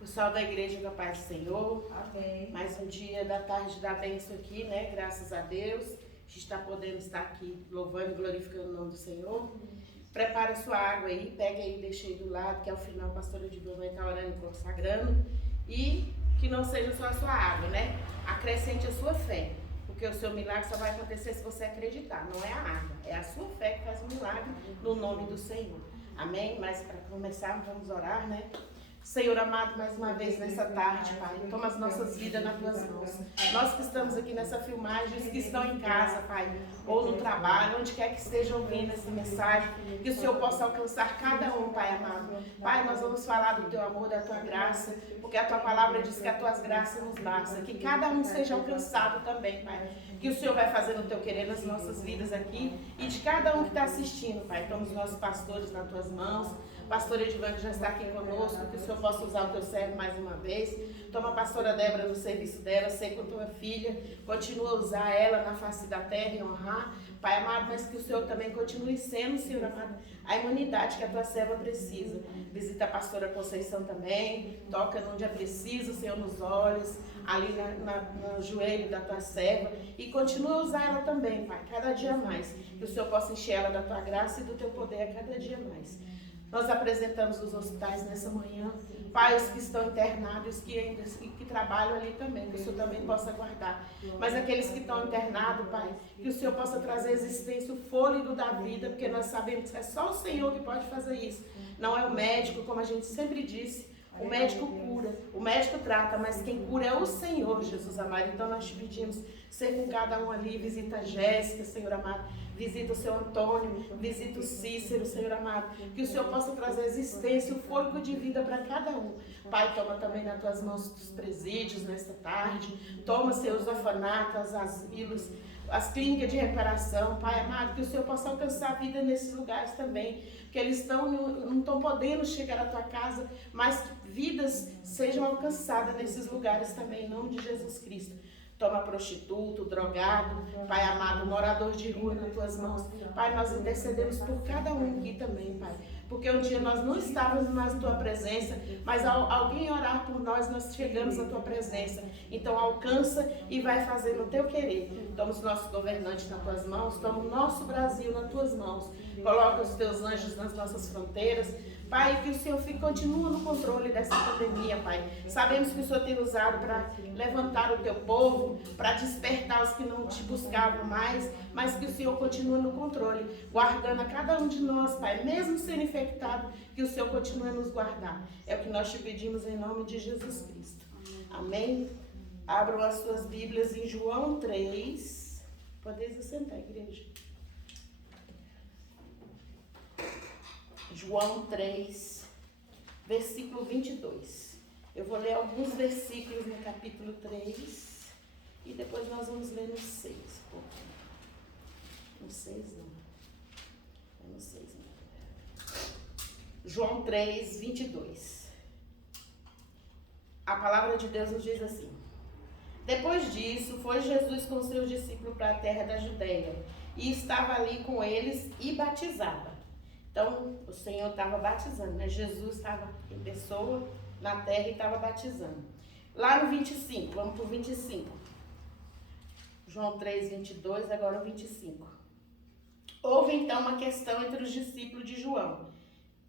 Pessoal da igreja da paz do Senhor. Amém. Mais um dia da tarde da bênção aqui, né? Graças a Deus. A gente está podendo estar aqui louvando e glorificando o nome do Senhor. Prepara a sua água aí, pega aí e deixa aí do lado, que ao final a pastora de Deus vai estar orando e consagrando. E que não seja só a sua água, né? Acrescente a sua fé. Porque o seu milagre só vai acontecer se você acreditar. Não é a água, é a sua fé que faz o milagre no nome do Senhor. Amém? Mas para começar, vamos orar, né? Senhor amado, mais uma vez nessa tarde, Pai, toma as nossas vidas nas tuas mãos. Nós que estamos aqui nessa filmagem, os que estão em casa, Pai, ou no trabalho, onde quer que estejam ouvindo essa mensagem, que o Senhor possa alcançar cada um, Pai amado. Pai, nós vamos falar do teu amor, da tua graça, porque a tua palavra diz que as tuas graças nos bastam, que cada um seja alcançado também, Pai. Que o Senhor vai fazer no teu querer nas nossas vidas aqui e de cada um que está assistindo, Pai. Toma os nossos pastores nas tuas mãos. Pastora Edivan, que já está aqui conosco, que o Senhor possa usar o teu servo mais uma vez. Toma a pastora Débora no serviço dela, sei com tua filha, continua a usar ela na face da terra e honrar. Pai amado, mas que o Senhor também continue sendo, Senhor amado, a imunidade que a tua serva precisa. Visita a pastora Conceição também, toca onde é preciso, Senhor, nos olhos, ali no joelho da tua serva, e continua a usar ela também, Pai, cada dia mais. Que o Senhor possa encher ela da tua graça e do teu poder a cada dia mais. Nós apresentamos os hospitais nessa manhã, Pai, os que estão internados, que trabalham ali também, que o Senhor também possa guardar. Mas aqueles que estão internados, Pai, que o Senhor possa trazer existência, o fôlego da vida, porque nós sabemos que é só o Senhor que pode fazer isso. Não é o médico, como a gente sempre disse. O médico cura, o médico trata, mas quem cura é o Senhor, Jesus amado. Então nós te pedimos, ser com cada um ali, visita a Jéssica, Senhor amado. Visita o seu Antônio, visita o Cícero, Senhor amado. Que o Senhor possa trazer existência, o fôlego de vida para cada um. Pai, toma também nas tuas mãos os presídios nesta tarde. Toma, Senhor, os orfanatos, os asilos, as clínicas de reparação. Pai amado, que o Senhor possa alcançar a vida nesses lugares também. Que eles não estão podendo chegar à tua casa, mas que vidas sejam alcançadas nesses lugares também, em nome de Jesus Cristo. Toma prostituto, drogado, Pai amado, morador de rua nas tuas mãos. Pai, nós intercedemos por cada um aqui também, Pai. Porque um dia nós não estávamos mais na tua presença, mas ao alguém orar por nós, nós chegamos à tua presença. Então alcança e vai fazer no teu querer. Toma os nossos governantes nas tuas mãos, toma o nosso Brasil nas tuas mãos. Coloca os teus anjos nas nossas fronteiras. Pai, que o Senhor continua no controle dessa pandemia, Pai. Sabemos que o Senhor tem usado para levantar o teu povo, para despertar os que não te buscavam mais, mas que o Senhor continua no controle, guardando a cada um de nós, Pai, mesmo sendo infectado, que o Senhor continue a nos guardar. É o que nós te pedimos em nome de Jesus Cristo. Amém? Abram as suas Bíblias em João 3. Podeis assentar, igreja. João 3, versículo 22. Eu vou ler alguns versículos no capítulo 3 e depois nós vamos ler no 6. No 6 não. É no 6 não. João 3, 22. A palavra de Deus nos diz assim: depois disso, foi Jesus com seus discípulos para a terra da Judeia e estava ali com eles e batizava. Então, o Senhor estava batizando, né? Jesus estava em pessoa na terra e estava batizando. Lá no 25, vamos para o 25. João 3, 22, agora o 25. Houve então uma questão entre os discípulos de João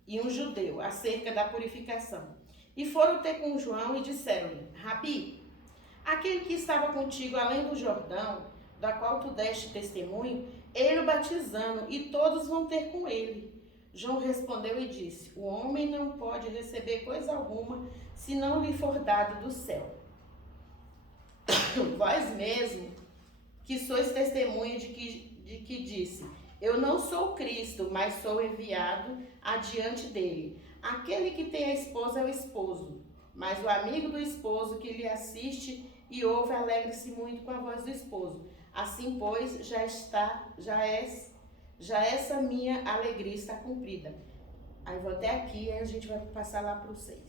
e um judeu acerca da purificação. E foram ter com João e disseram-lhe: Rabi, aquele que estava contigo além do Jordão, da qual tu deste testemunho, ele o batizando, e todos vão ter com ele. João respondeu e disse: o homem não pode receber coisa alguma, se não lhe for dado do céu. Vós mesmo, que sois testemunha de que disse: eu não sou Cristo, mas sou enviado adiante dele. Aquele que tem a esposa é o esposo, mas o amigo do esposo que lhe assiste e ouve alegre-se muito com a voz do esposo. Assim, pois, já essa minha alegria está cumprida. Aí vou até aqui e a gente vai passar lá para o 6.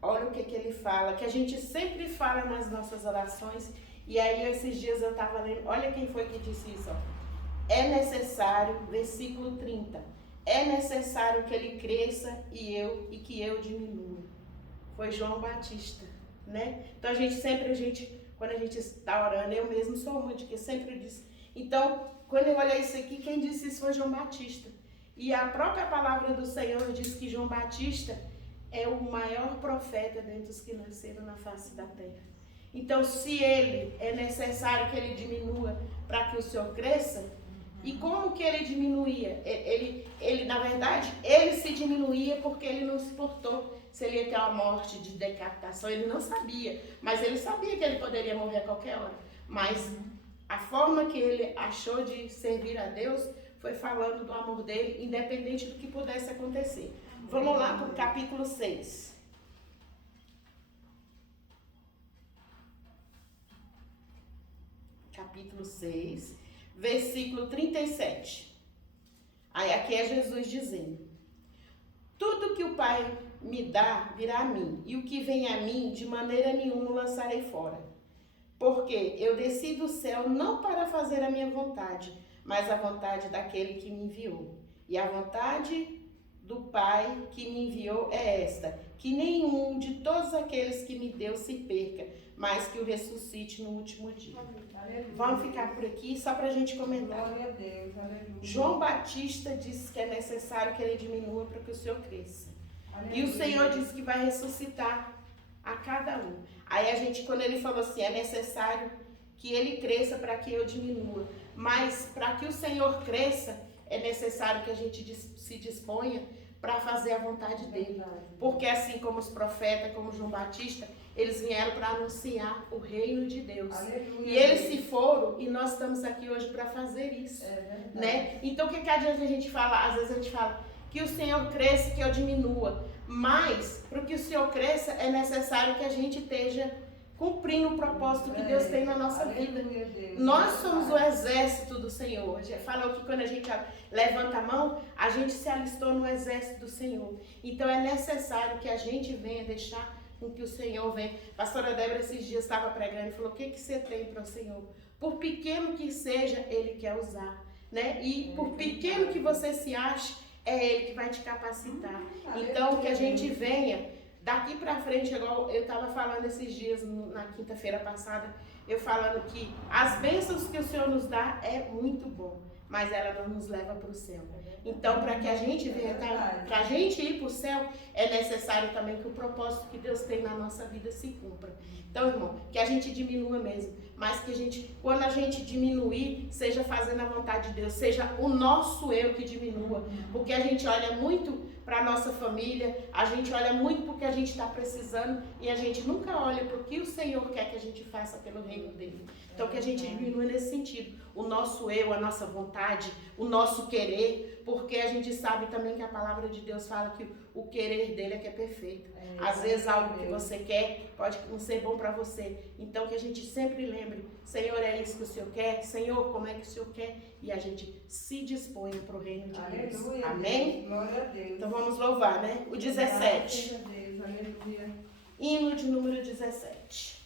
Olha o que ele fala, que a gente sempre fala nas nossas orações. E aí esses dias eu estava lendo, olha quem foi que disse isso, ó. É necessário, versículo 30, é necessário que ele cresça e que eu diminua. foi João Batista, né? Então quando a gente está orando, eu mesmo sou uma de que sempre disse. Então, quando eu olhei isso aqui, quem disse isso foi João Batista. E a própria palavra do Senhor diz que João Batista é o maior profeta dentre os que nasceram na face da terra. Então, se ele é necessário que ele diminua para que o Senhor cresça, e como que ele diminuía? Ele, na verdade, ele se diminuía porque ele não se portou se ele ia ter uma morte de decapitação. Ele não sabia, mas ele sabia que ele poderia morrer a qualquer hora. Mas a forma que ele achou de servir a Deus foi falando do amor dele, independente do que pudesse acontecer. Vamos lá para o capítulo 6. Capítulo 6, versículo 37. Aí aqui é Jesus dizendo: tudo que o Pai me dá virá a mim, e o que vem a mim de maneira nenhuma lançarei fora. Porque eu desci do céu não para fazer a minha vontade, mas a vontade daquele que me enviou. E a vontade do Pai que me enviou é esta: que nenhum de todos aqueles que me deu se perca, mas que o ressuscite no último dia. Aleluia. Vamos ficar por aqui só para a gente comentar. Glória a Deus, aleluia. João Batista disse que é necessário que ele diminua para que o Senhor cresça. Aleluia. E o Senhor disse que vai ressuscitar a cada um. Aí a gente, quando ele falou assim, é necessário que ele cresça para que eu diminua. Mas para que o Senhor cresça, é necessário que a gente se disponha para fazer a vontade dele. Porque assim como os profetas, como João Batista, eles vieram para anunciar o reino de Deus. Aleluia. E eles se foram e nós estamos aqui hoje para fazer isso. Né? Então o que adianta a gente falar? Às vezes a gente fala que o Senhor cresça, que eu diminua. Mas para que o Senhor cresça é necessário que a gente esteja cumprindo o propósito que Deus tem na nossa vida. Nós somos o exército do Senhor. Já falou que quando a gente levanta a mão, a gente se alistou no exército do Senhor. Então é necessário que a gente venha deixar com que o Senhor venha. A pastora Débora esses dias estava pregando e falou: o que você tem para o Senhor? Por pequeno que seja, Ele quer usar. Né? E por pequeno que você se ache, é Ele que vai te capacitar. Então que a gente venha daqui para frente, igual eu estava falando esses dias, na quinta-feira passada, eu falando que as bênçãos que o Senhor nos dá é muito bom, mas ela não nos leva para o céu. Então, para que a gente venha, para a gente ir para o céu, é necessário também que o propósito que Deus tem na nossa vida se cumpra. Então, irmão, que a gente diminua mesmo, mas que a gente, quando a gente diminuir, seja fazendo a vontade de Deus, seja o nosso eu que diminua, porque a gente olha muito para a nossa família, a gente olha muito porque a gente está precisando e a gente nunca olha para o que o Senhor quer que a gente faça pelo reino dele. Então que a gente diminua nesse sentido, o nosso eu, a nossa vontade, o nosso querer, porque a gente sabe também que a palavra de Deus fala que o querer dele é que é perfeito. Às vezes algo que você quer pode não ser bom para você. Então que a gente sempre lembre: Senhor, é isso que o Senhor quer? Senhor, como é que o Senhor quer? E a gente se disponha para o reino de Deus. Aleluia, amém? Glória a Deus. Então vamos louvar, né? O 17. Glória a Deus, aleluia. Hino de número 17.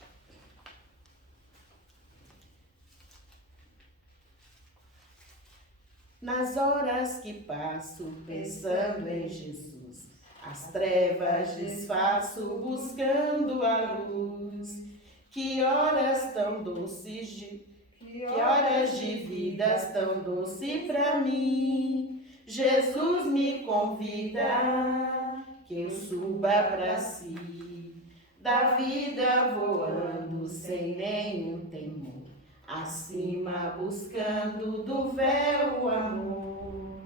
Nas horas que passo pensando em Jesus, as trevas desfaço buscando a luz. Que horas tão doces, que horas de vidas tão doce pra mim. Jesus me convida que eu suba pra si, da vida voando sem nenhum temor, acima buscando do véu o amor.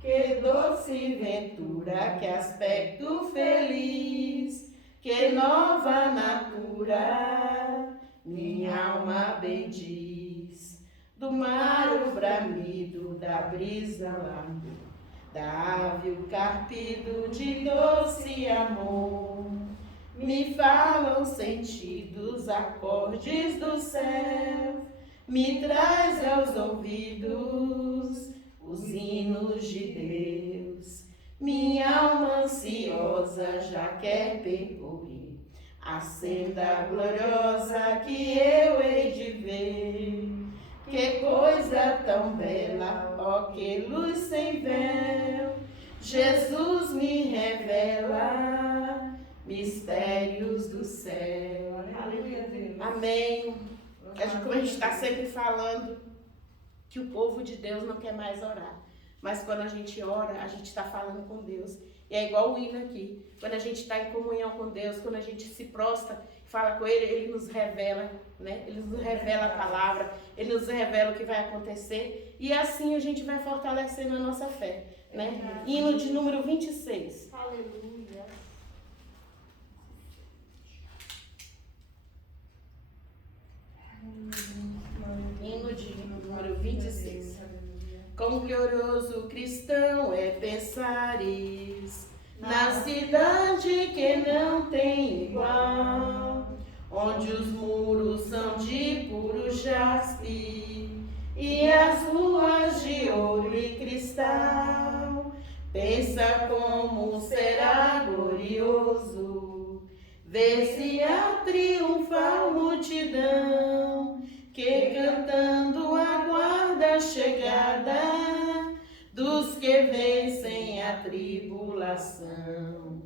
Que doce ventura, que aspecto feliz, que nova natura minha alma bendiz. Do mar o bramido, da brisa largo, da ave o carpido de doce amor, me falam sentidos, acordes do céu, me traz aos ouvidos os hinos de Deus. Minha alma ansiosa já quer percorrer a senda gloriosa que eu hei de ver. Que coisa tão bela, ó que luz sem véu, Jesus me revela mistérios do céu. Aleluia, Deus. Amém. Como a gente está sempre falando, que o povo de Deus não quer mais orar. Mas quando a gente ora, a gente está falando com Deus. E é igual o hino aqui. Quando a gente está em comunhão com Deus, quando a gente se prostra e fala com Ele, Ele nos revela, né? Ele nos revela a palavra, Ele nos revela o que vai acontecer. E assim a gente vai fortalecendo a nossa fé, né? Hino de número 26. Aleluia. Hino de número 26. Quão glorioso cristão é pensares na cidade que não tem igual, onde os muros são de puro jaspe e as ruas de ouro e cristal. Pensa como será glorioso ver-se a triunfal multidão que cantando aguarda a chegada dos que vencem a tribulação.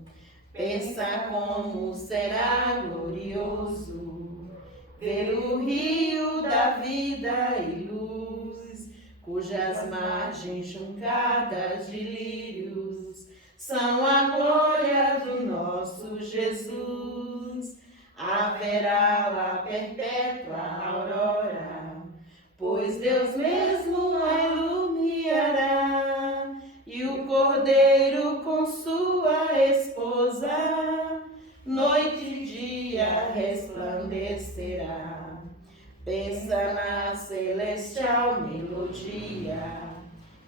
Pensa como será glorioso ver o rio da vida e luz, cujas margens juncadas de lírios são a glória do nosso Jesus. Haverá lá perpétua aurora, pois Deus mesmo a iluminará, e o Cordeiro com sua esposa, noite e dia resplandecerá. Pensa na celestial melodia,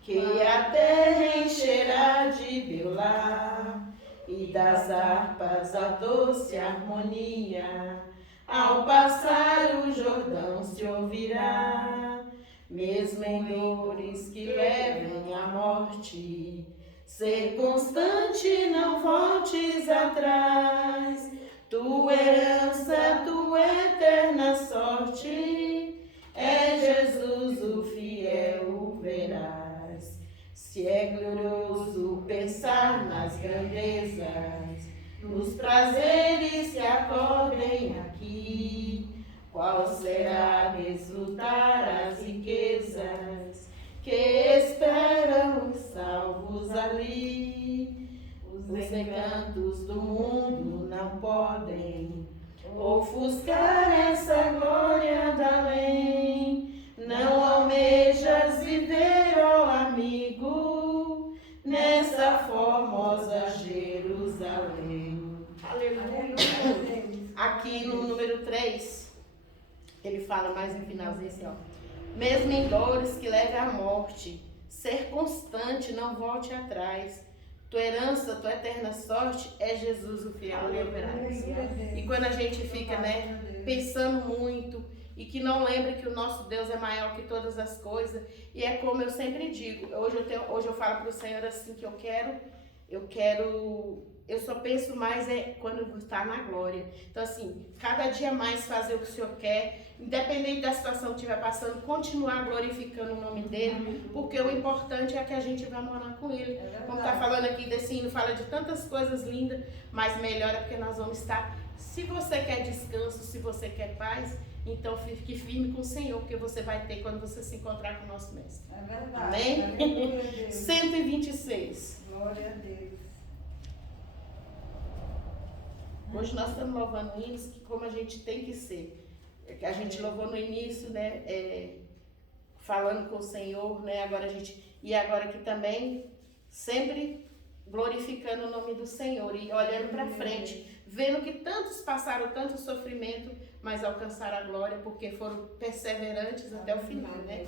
que a terra encherá de Beulah, e das harpas a doce harmonia, ao passar o Jordão se ouvirá. Mesmo em dores que levem à morte, ser constante, não voltes atrás. Tua herança, tua eterna sorte, é Jesus o fiel, o verás. Se é glorioso pensar nas grandezas, nos prazeres que acordem aqui, qual será desfrutar as riquezas que esperam os salvos ali? Os encantos do mundo não podem ofuscar essa glória da além. Não almejas viver, ó amigo, nessa formosa Jerusalém. Aleluia. Aqui no número 3, ele fala mais no finalzinho assim, ó. Mesmo em dores que levem à morte, ser constante, não volte atrás. Tua herança, tua eterna sorte é Jesus o fiel, o verás. E quando a gente fica, né, pensando muito e que não lembra que o nosso Deus é maior que todas as coisas, e é como eu sempre digo, hoje eu falo para o Senhor assim, que eu só penso mais quando eu vou estar na glória. Então assim, cada dia mais fazer o que o Senhor quer, independente da situação que estiver passando, continuar glorificando o nome dele, porque o importante é que a gente vai morar com ele. Como está falando aqui desse hino, fala de tantas coisas lindas, mas melhor é porque nós vamos estar. Se você quer descanso, se você quer paz, então fique firme com o Senhor, porque você vai ter quando você se encontrar com o nosso mestre. É verdade. Amém? 126. Glória a Deus. Hoje nós estamos louvando hinos como a gente tem que ser. A gente louvou no início, né? Falando com o Senhor, né? Agora aqui também, sempre glorificando o nome do Senhor e olhando para frente, vendo que tantos passaram tanto sofrimento, mas alcançaram a glória porque foram perseverantes até o final, né?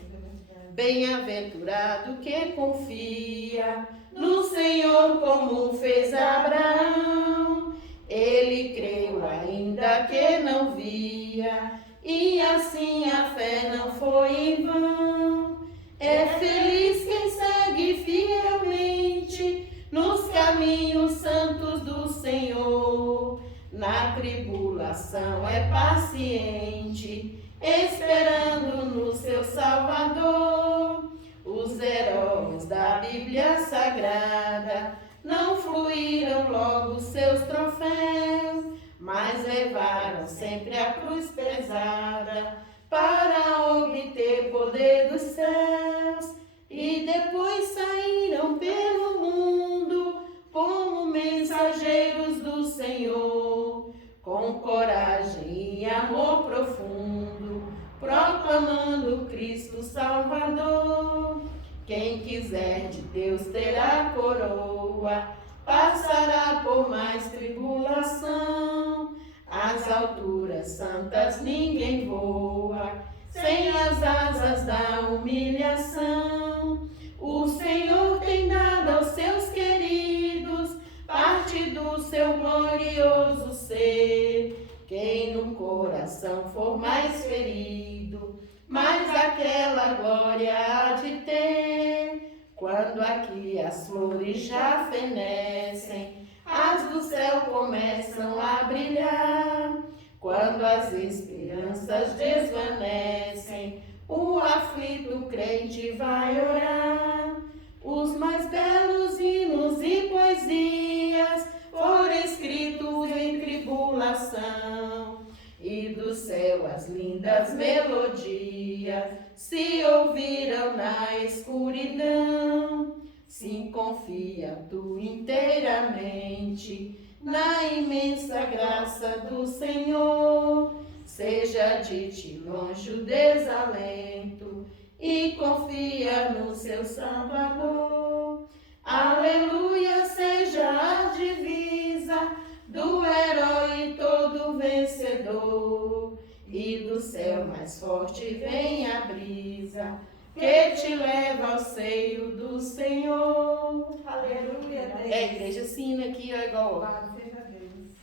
Bem-aventurado que confia no Senhor como fez Abraão. Ele creu ainda que não via, e assim a fé não foi em vão. É feliz quem segue fielmente nos caminhos santos do Senhor. Na tribulação é paciente, esperando no seu Salvador. Os heróis da Bíblia Sagrada não fluíram logo seus troféus, mas levaram sempre a cruz pesada para obter poder dos céus, e depois saíram pelo mundo como mensageiros do Senhor, com coragem e amor profundo, proclamando Cristo Salvador. Quem quiser de Deus terá coroa, passará por mais tribulação. Às alturas santas ninguém voa, sem as asas da humilhação. O Senhor tem dado aos seus queridos parte do seu glorioso ser. Quem no coração for mais ferido, mais aquela glória há de ter. Quando aqui as flores já fenecem, as do céu começam a brilhar. Quando as esperanças desvanecem, o aflito crente vai orar. Os mais belos hinos e poesias foram escritos em tribulação, e do céu as lindas melodias se ouviram na escuridão. Se confia tu inteiramente na imensa graça do Senhor, seja de ti longe o desalento e confia no seu Salvador. Aleluia, seja a divisa do herói todo vencedor, e do céu mais forte vem a brisa que te leva ao seio do Senhor. Aleluia, Deus. A igreja ensina aqui, ó, igual Louvado seja Deus.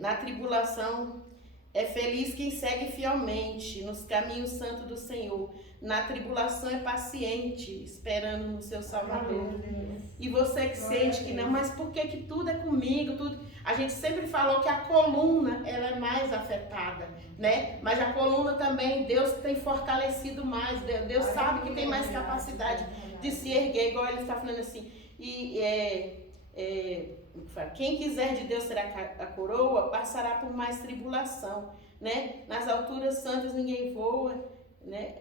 na tribulação é feliz quem segue fielmente nos caminhos santos do Senhor. Na tribulação é paciente, esperando no seu Salvador. E você que sente que não, mas por que tudo é comigo? Tudo... A gente sempre falou que a coluna ela é mais afetada, né? Mas a coluna também, Deus tem fortalecido mais. Deus sabe que tem mais capacidade de se erguer, igual ele está falando assim. E quem quiser de Deus será a coroa, passará por mais tribulação, né? Nas alturas santas ninguém voa. Né?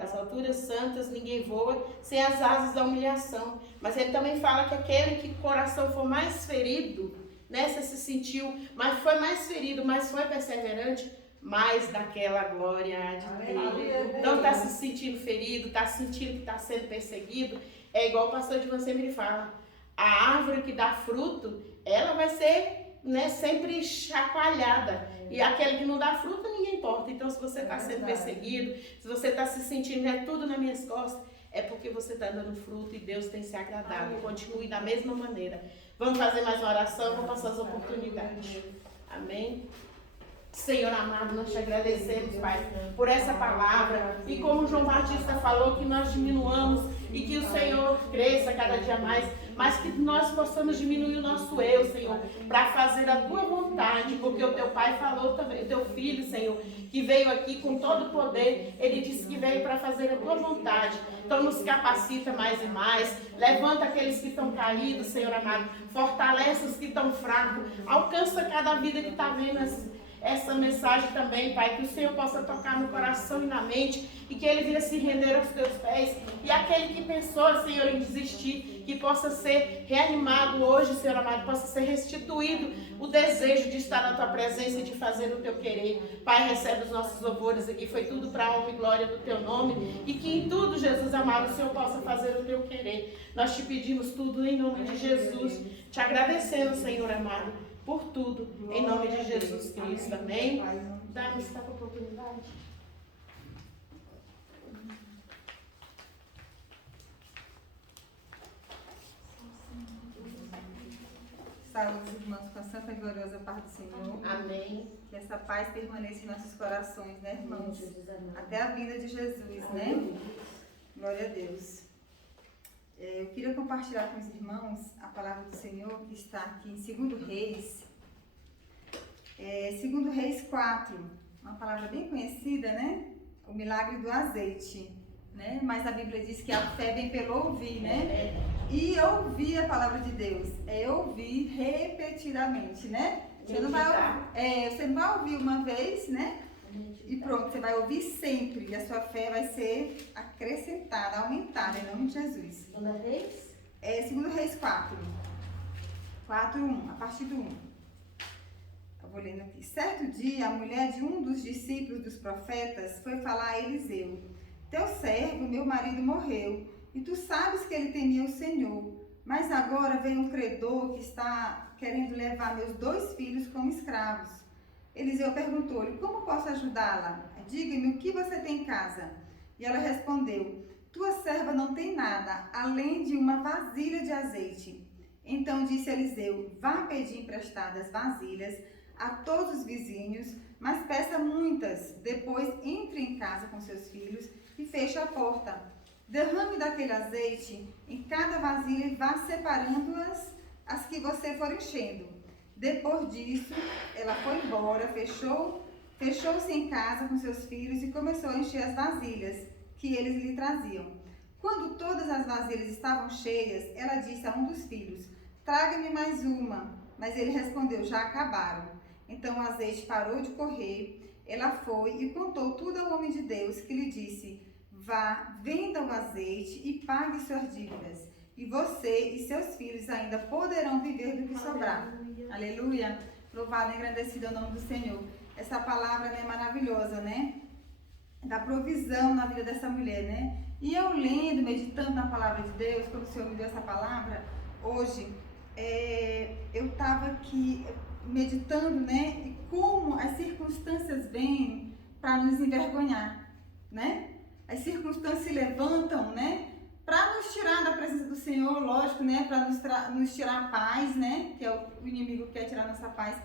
As alturas santas ninguém voa sem as asas da humilhação. Mas ele também fala que aquele que o coração for mais ferido, né? Você se sentiu, mas foi mais ferido, mas foi perseverante, mais daquela glória há de ter. Então está se sentindo ferido, está sentindo que está sendo perseguido. É igual o pastor Divan sempre fala, a árvore que dá fruto, ela vai ser, né, sempre chacoalhada. E aquele que não dá fruto, ninguém importa. Então, se você está sendo perseguido, se você está se sentindo, tudo nas minhas costas, é porque você está dando fruto e Deus tem se agradado. Continue da mesma maneira. Vamos fazer mais uma oração, vamos passar as oportunidades. Amém? Senhor amado, nós te agradecemos, Pai, por essa palavra. E como o João Batista falou, que nós diminuamos e que o Senhor cresça cada dia mais, mas que nós possamos diminuir o nosso eu, Senhor, para fazer a tua vontade, porque o teu Pai falou também, o teu Filho, Senhor, que veio aqui com todo o poder, ele disse que veio para fazer a tua vontade. Então nos capacita mais e mais, levanta aqueles que estão caídos, Senhor amado, fortalece os que estão fracos, alcança cada vida que está vendo essa mensagem também, Pai, que o Senhor possa tocar no coração e na mente, e que ele venha se render aos teus pés, e aquele que pensou, Senhor, em desistir, que possa ser reanimado hoje, Senhor amado, possa ser restituído o desejo de estar na tua presença e de fazer o teu querer. Pai, recebe os nossos louvores aqui, foi tudo para a honra e glória do teu nome, e que em tudo, Jesus amado, o Senhor possa fazer o teu querer. Nós te pedimos tudo em nome de Jesus, te agradecendo, Senhor amado, por tudo, em nome de Jesus Cristo, amém? Dá-nos essa oportunidade. Saúde, irmãos, com a santa e gloriosa paz do Senhor. Amém. Que essa paz permaneça em nossos corações, né, irmãos? Amém. Até a vinda de Jesus, né? Glória a Deus. Eu queria compartilhar com os irmãos a palavra do Senhor que está aqui em 2 Reis. 2 Reis 4, uma palavra bem conhecida, né? O milagre do azeite, né? Mas a Bíblia diz que a fé vem pelo ouvir, né? e ouvir a palavra de Deus. É ouvir repetidamente, né? Você não vai ouvir uma vez, né? E pronto, você vai ouvir sempre. E a sua fé vai ser acrescentada, aumentada, em nome de Jesus. Segunda Reis? 2 Reis 4. 4:1, a partir do 1. Eu vou lendo aqui. Certo dia, a mulher de um dos discípulos dos profetas foi falar a Eliseu: teu servo, meu marido, morreu, e tu sabes que ele temia o Senhor. Mas agora vem um credor que está querendo levar meus 2 filhos como escravos. Eliseu perguntou-lhe: como posso ajudá-la? Diga-me o que você tem em casa. E ela respondeu: tua serva não tem nada, além de uma vasilha de azeite. Então disse Eliseu: vá pedir emprestadas vasilhas a todos os vizinhos, mas peça muitas. Depois entre em casa com seus filhos e feche a porta. Derrame daquele azeite em cada vasilha e vá separando as que você for enchendo. Depois disso, ela foi embora, fechou-se em casa com seus filhos e começou a encher as vasilhas que eles lhe traziam. Quando todas as vasilhas estavam cheias, ela disse a um dos filhos: traga-me mais uma. Mas ele respondeu: já acabaram. Então o azeite parou de correr. Ela foi e contou tudo ao homem de Deus, que lhe disse: vá, venda o azeite e pague suas dívidas. E você e seus filhos ainda poderão viver do que sobrar. Aleluia. Louvado e engrandecido é o nome do Senhor. Essa palavra, né, é maravilhosa, né? Da provisão na vida dessa mulher, né? E eu lendo, meditando na palavra de Deus, quando o Senhor me deu essa palavra, hoje, eu estava aqui meditando, né? E como as circunstâncias vêm para nos envergonhar, né? As circunstâncias se levantam, né? Para nos tirar da presença do Senhor, lógico, né? Para nos tirar a paz, né? Que é o inimigo que quer tirar nossa paz.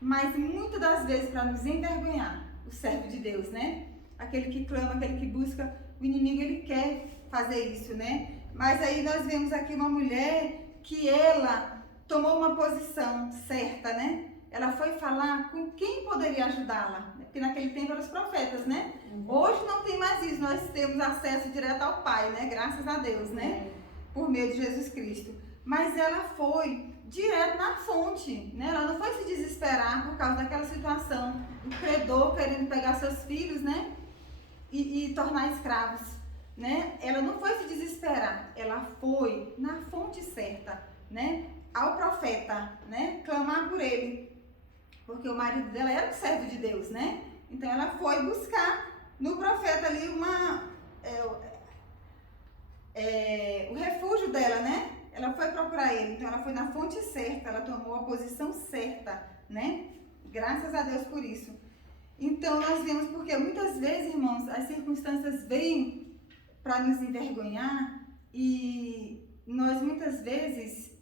Mas muitas das vezes para nos envergonhar, o servo de Deus, né? Aquele que clama, aquele que busca, o inimigo ele quer fazer isso, né? Mas aí nós vemos aqui uma mulher que ela tomou uma posição certa, né? Ela foi falar com quem poderia ajudá-la, porque naquele tempo eram os profetas, né? Hoje não tem mais isso, nós temos acesso direto ao Pai, né? Graças a Deus, né? Por meio de Jesus Cristo. Mas ela foi direto na fonte, né? Ela não foi se desesperar por causa daquela situação do credor querendo pegar seus filhos, né? E tornar escravos, né? Ela não foi se desesperar, ela foi na fonte certa, né? Ao profeta, né? Clamar por ele, porque o marido dela era um servo de Deus, né? Então ela foi buscar no profeta ali o refúgio dela, né? Ela foi procurar ele, então ela foi na fonte certa, ela tomou a posição certa, né? Graças a Deus por isso. Então nós vemos, porque muitas vezes, irmãos, as circunstâncias vêm para nos envergonhar e nós muitas vezes,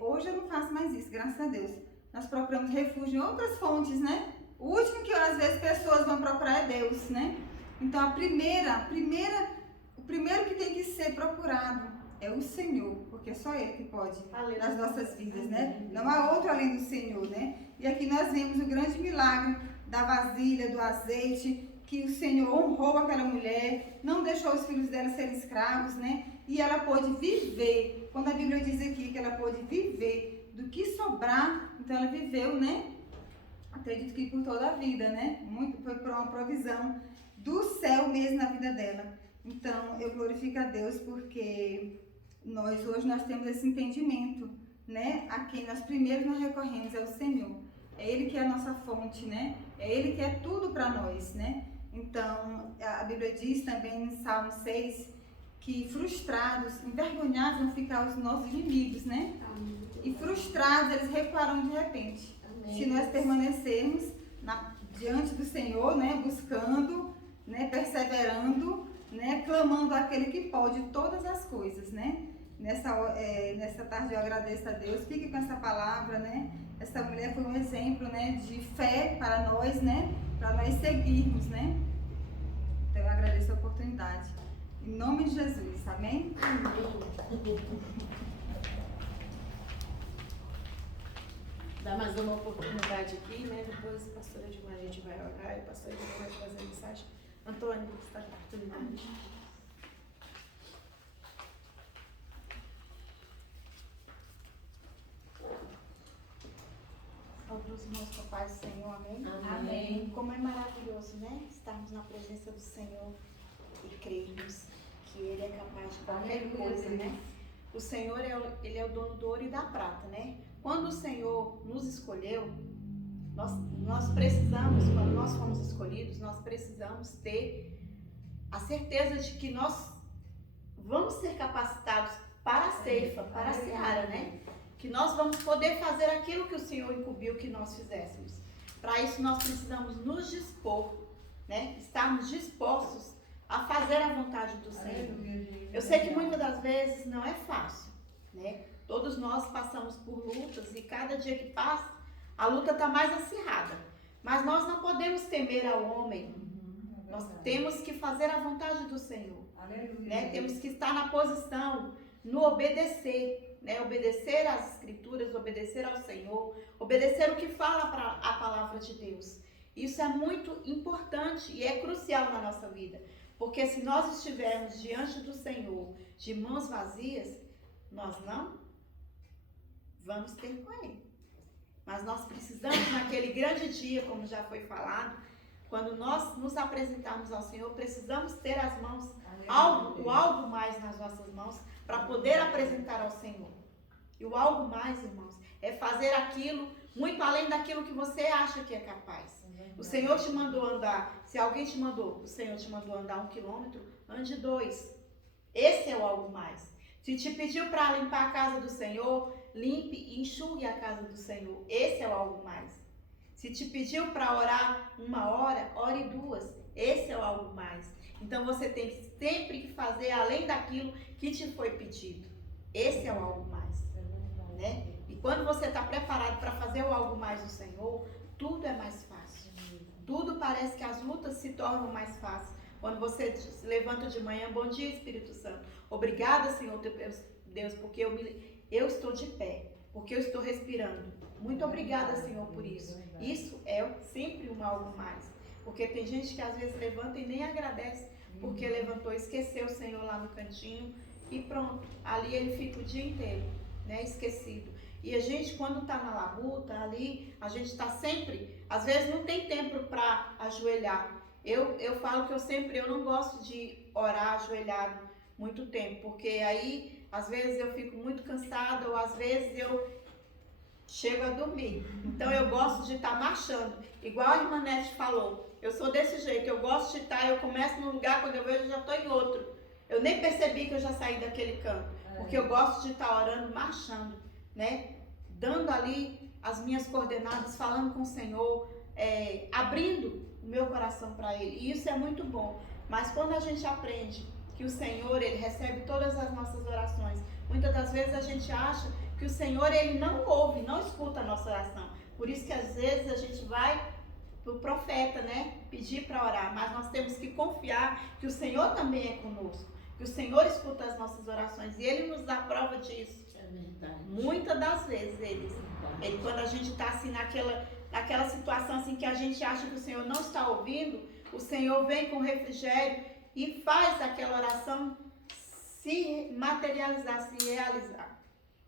hoje eu não faço mais isso, graças a Deus, nós procuramos refúgio em outras fontes, né? O último que às vezes pessoas vão procurar é Deus, né? Então o primeiro que tem que ser procurado é o Senhor, porque é só Ele que pode nas nossas vidas, né? Não há outro além do Senhor, né? E aqui nós vemos o grande milagre da vasilha, do azeite, que o Senhor honrou aquela mulher, não deixou os filhos dela serem escravos, né? E ela pôde viver, quando a Bíblia diz aqui que ela pôde viver do que sobrar, então ela viveu, né? Acredito que por toda a vida, né? Foi por uma provisão do céu mesmo na vida dela. Então, eu glorifico a Deus porque hoje nós temos esse entendimento, né? A quem nós primeiro nós recorremos é o Senhor. É Ele que é a nossa fonte, né? É Ele que é tudo para nós, né? Então, a Bíblia diz também em Salmo 6 que frustrados, envergonhados vão ficar os nossos inimigos, né? E frustrados, eles recuarão de repente. Amém. Se nós permanecermos diante do Senhor, né? Buscando, né? Perseverando, né? Clamando àquele que pode todas as coisas, né? Nessa tarde eu agradeço a Deus. Fique com essa palavra, né? Essa mulher foi um exemplo, né? De fé para nós, né? Para nós seguirmos, né? Então eu agradeço a oportunidade. Em nome de Jesus, amém? Amém. Dá mais uma oportunidade aqui, né? Depois a pastora Dilma, a gente vai orar e a pastora Dilma vai fazer a mensagem. Antônio, está a oportunidade. Todos irmãos com a paz do Senhor, amém? Amém. Como é maravilhoso, né? Estarmos na presença do Senhor e crermos que Ele é capaz de qualquer coisa, né? O Senhor, Ele é o dono do ouro e da prata, né? Quando o Senhor nos escolheu, nós precisamos, quando nós fomos escolhidos, nós precisamos ter a certeza de que nós vamos ser capacitados para a ceifa, para a seara, né? Que nós vamos poder fazer aquilo que o Senhor incumbiu que nós fizéssemos. Para isso nós precisamos nos dispor, né? Estarmos dispostos a fazer a vontade do Senhor. Eu sei que muitas das vezes não é fácil, né? Todos nós passamos por lutas e cada dia que passa a luta está mais acirrada. Mas nós não podemos temer ao homem. Nós temos que fazer a vontade do Senhor, né? Temos que estar na posição, no obedecer. Né, obedecer às escrituras, obedecer ao Senhor, obedecer o que fala a palavra de Deus. Isso é muito importante e é crucial na nossa vida, porque se nós estivermos diante do Senhor de mãos vazias, nós não vamos ter com Ele. Mas nós precisamos, naquele grande dia, como já foi falado, quando nós nos apresentarmos ao Senhor, precisamos ter as mãos, algo mais nas nossas mãos, para poder apresentar ao Senhor. E o algo mais, irmãos, é fazer aquilo muito além daquilo que você acha que é capaz. O Senhor te mandou andar, se alguém te mandou, o Senhor te mandou andar 1 quilômetro, ande 2. Esse é o algo mais. Se te pediu para limpar a casa do Senhor, limpe e enxugue a casa do Senhor. Esse é o algo mais. Se te pediu para orar 1 hora, ore 2. Esse é o algo mais. Então você tem sempre que fazer além daquilo que te foi pedido. Esse é o algo mais, né? E quando você está preparado para fazer o algo mais do Senhor, tudo é mais fácil. Tudo parece que as lutas se tornam mais fáceis. Quando você se levanta de manhã, bom dia, Espírito Santo. Obrigada, Senhor Deus, porque eu estou de pé, porque eu estou respirando. Muito obrigada, Senhor, por isso. Isso é sempre um algo mais. Porque tem gente que às vezes levanta e nem agradece, porque levantou, esqueceu o Senhor lá no cantinho e pronto, ali ele fica o dia inteiro, né, esquecido. E a gente, quando está na labuta, ali, a gente está sempre, às vezes não tem tempo para ajoelhar. Eu falo que eu não gosto de orar ajoelhado muito tempo, porque aí, às vezes eu fico muito cansada, ou às vezes eu chego a dormir. Então eu gosto de estar marchando, igual a irmã Nete falou. Eu sou desse jeito, eu gosto de estar, eu começo num lugar, quando eu vejo eu já estou em outro. Eu nem percebi que eu já saí daquele canto, porque eu gosto de estar orando, marchando, né? Dando ali as minhas coordenadas, falando com o Senhor, abrindo o meu coração para Ele. E isso é muito bom. Mas quando a gente aprende que o Senhor, Ele recebe todas as nossas orações, muitas das vezes a gente acha que o Senhor, Ele não ouve, não escuta a nossa oração. Por isso que às vezes a gente vai para o profeta, né, pedir para orar, mas nós temos que confiar que o Senhor também é conosco, que o Senhor escuta as nossas orações e Ele nos dá prova disso. É verdade. Muitas das vezes ele quando a gente está assim naquela situação assim que a gente acha que o Senhor não está ouvindo, o Senhor vem com refrigério e faz aquela oração se materializar, se realizar.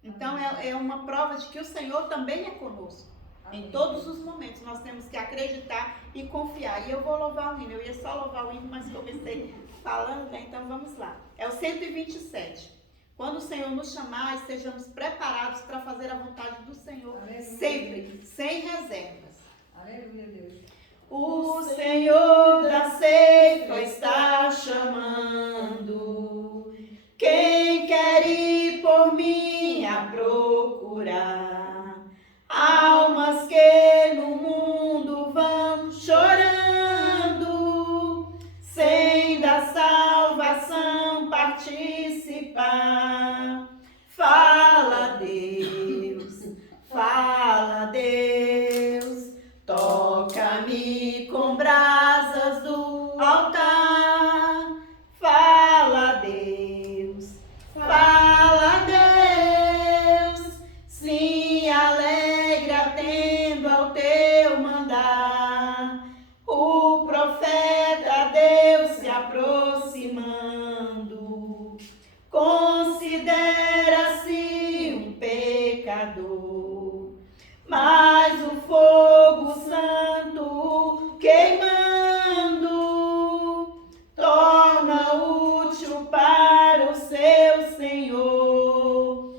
Então é uma prova de que o Senhor também é conosco. Em todos os momentos nós temos que acreditar e confiar. E eu vou louvar o hino. Eu ia só louvar o hino, mas comecei falando, né? Então vamos lá. É o 127. Quando o Senhor nos chamar, estejamos preparados para fazer a vontade do Senhor. Aleluia. Sempre, sem reservas. Aleluia, Deus. O Senhor da ceifa está chamando. Quem quer ir por mim a procurar? Almas que no mundo vão chorando, sem da salvação participar. Fala, Deus, toca-me com brasas do altar. Fala, Deus, sim, alegra atendo ao teu mandar. O profeta Deus se aproximando, considera-se um pecador, mas o fogo fogo santo queimando, torna útil para o seu Senhor.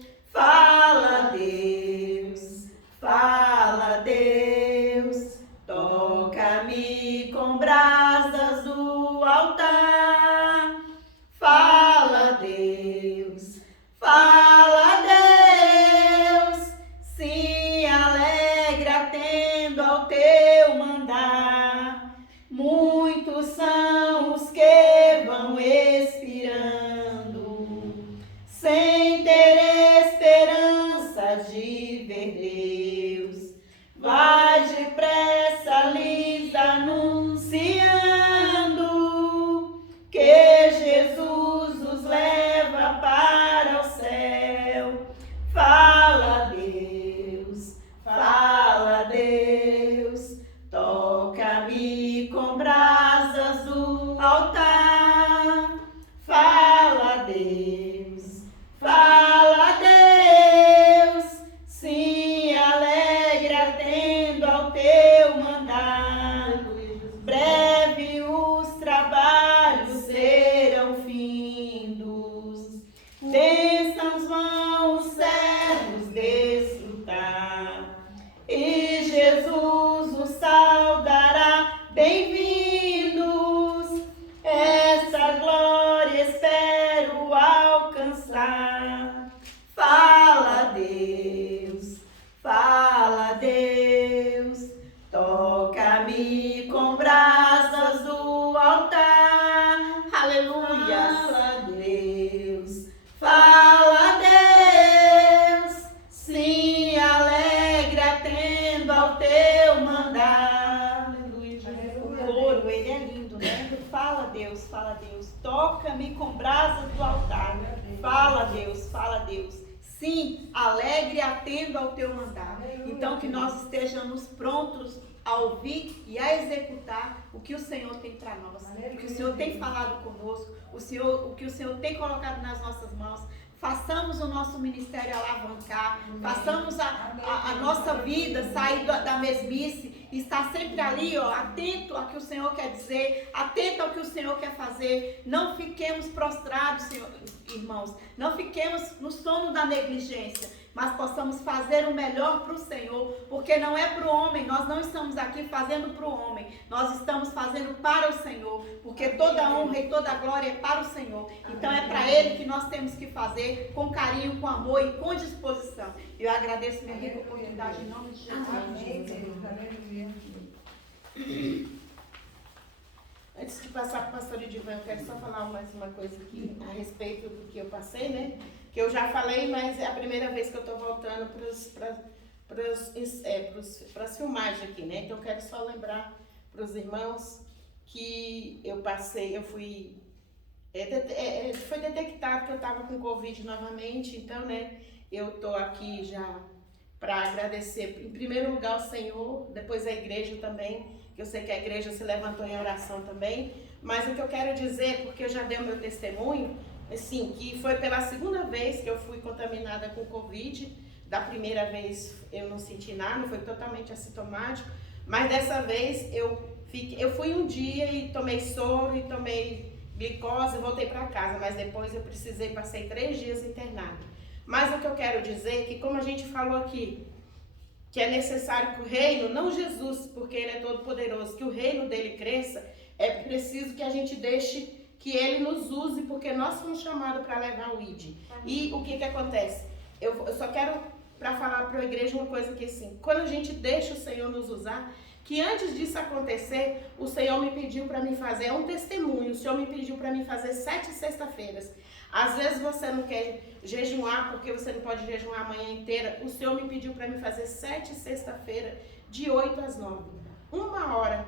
Fala, Deus, toca-me com brasas do altar. Fala, Deus, se alegra atendo ao teu mandar. Muitos são os que vão expirando, sem ter esperança de ver Deus. Vai depressa lhes anunciando que Jesus os leva para o céu. Fala, Deus, toca-me com brasas do altar. Fala, Deus, se alegra atendo ao teu mandar. Breve os trabalhos serão findos, bênçãos vão os servos desfrutar, e Jesus os saudará. Bem-vindos, essa glória espero alcançar. Fala, Deus, toca-me com brasas do altar. Aleluia. Fala, Deus, se alegra atendo ao teu mandar. Aleluia. O coro, ele é lindo, né? Fala, Deus, toca-me com brasas do altar. Fala, Deus, sim, alegre atendo ao teu mandar. Então que nós estejamos prontos a ouvir e a executar o que o Senhor tem para nós, o que o Senhor tem falado conosco, o que o Senhor tem colocado nas nossas mãos. Façamos o nosso ministério alavancar, façamos a nossa vida sair da mesmice e estar sempre ali, ó, atento ao que o Senhor quer dizer, atento ao que o Senhor quer fazer. Não fiquemos prostrados, Senhor, irmãos, não fiquemos no sono da negligência, mas possamos fazer o melhor para o Senhor, porque não é para o homem, nós não estamos aqui fazendo para o homem, nós estamos fazendo para o Senhor, porque toda honra e toda glória é para o Senhor. Então é para Ele que nós temos que fazer com carinho, com amor e com disposição. Eu agradeço minha rica oportunidade em nome de Jesus. Amém. Antes de passar para o pastor Edivan, eu quero só falar mais uma coisa aqui a respeito do que eu passei, né? Que eu já falei, mas é a primeira vez que eu estou voltando para as filmagens aqui, né? Então eu quero só lembrar para os irmãos que eu passei, foi detectado que eu estava com Covid novamente, então, né? Eu estou aqui já para agradecer, em primeiro lugar, ao Senhor, depois a igreja também, que eu sei que a igreja se levantou em oração também, mas o que eu quero dizer, porque eu já dei o meu testemunho, assim, que foi pela segunda vez que eu fui contaminada com Covid. Da primeira vez eu não senti nada, foi totalmente assintomático, mas dessa vez eu fui um dia e tomei soro e tomei glicose e voltei para casa, mas depois eu passei 3 dias internada. Mas o que eu quero dizer é que, como a gente falou aqui, que é necessário que o reino, não Jesus, porque ele é todo poderoso, que o reino dele cresça, é preciso que a gente deixe que ele nos use, porque nós fomos chamados para levar o ID. E o que acontece? Eu só quero para falar para a igreja uma coisa que, assim, quando a gente deixa o Senhor nos usar, que antes disso acontecer, o Senhor me pediu para me fazer, é um testemunho, o Senhor me pediu para me fazer 7 sexta-feiras. Às vezes você não quer jejuar, porque você não pode jejuar a manhã inteira, o Senhor me pediu para me fazer 7 sexta-feira, de 8 às 9. 1 hora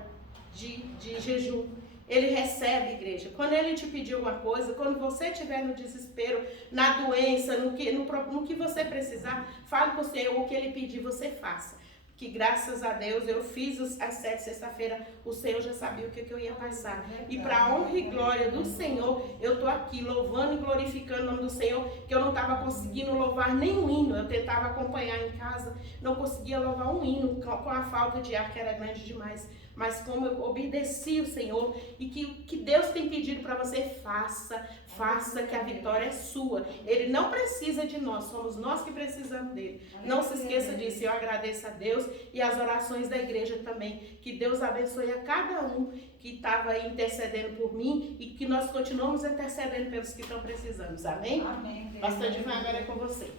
de jejum. Ele recebe, igreja. Quando ele te pedir alguma coisa, quando você estiver no desespero, na doença, no que você precisar, fale com o Senhor, o que ele pedir, você faça. que graças a Deus eu fiz as 7 sexta-feira, o Senhor já sabia o que eu ia passar. E para honra e glória do Senhor, eu estou aqui louvando e glorificando o nome do Senhor, que eu não estava conseguindo louvar nenhum hino. Eu tentava acompanhar em casa, não conseguia louvar um hino, com a falta de ar que era grande demais. Mas como eu obedeci o Senhor e que Deus tem pedido para você, faça que a vitória é sua. Ele não precisa de nós, somos nós que precisamos dele. Não se esqueça disso. Eu agradeço a Deus e as orações da igreja também. Que Deus abençoe a cada um que estava aí intercedendo por mim e que nós continuamos intercedendo pelos que estão precisando. Amém? Amém. Pastor Divã, agora é com você.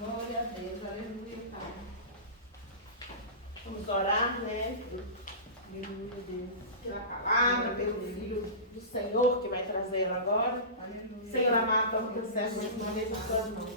Glória a Deus, aleluia, Pai. Vamos orar, né? Aleluia, Deus. Pela palavra, pelo Filho do Senhor que vai trazer agora. Aleluia. Senhor amado, toma o teu servo mais uma vez em tuas mãos.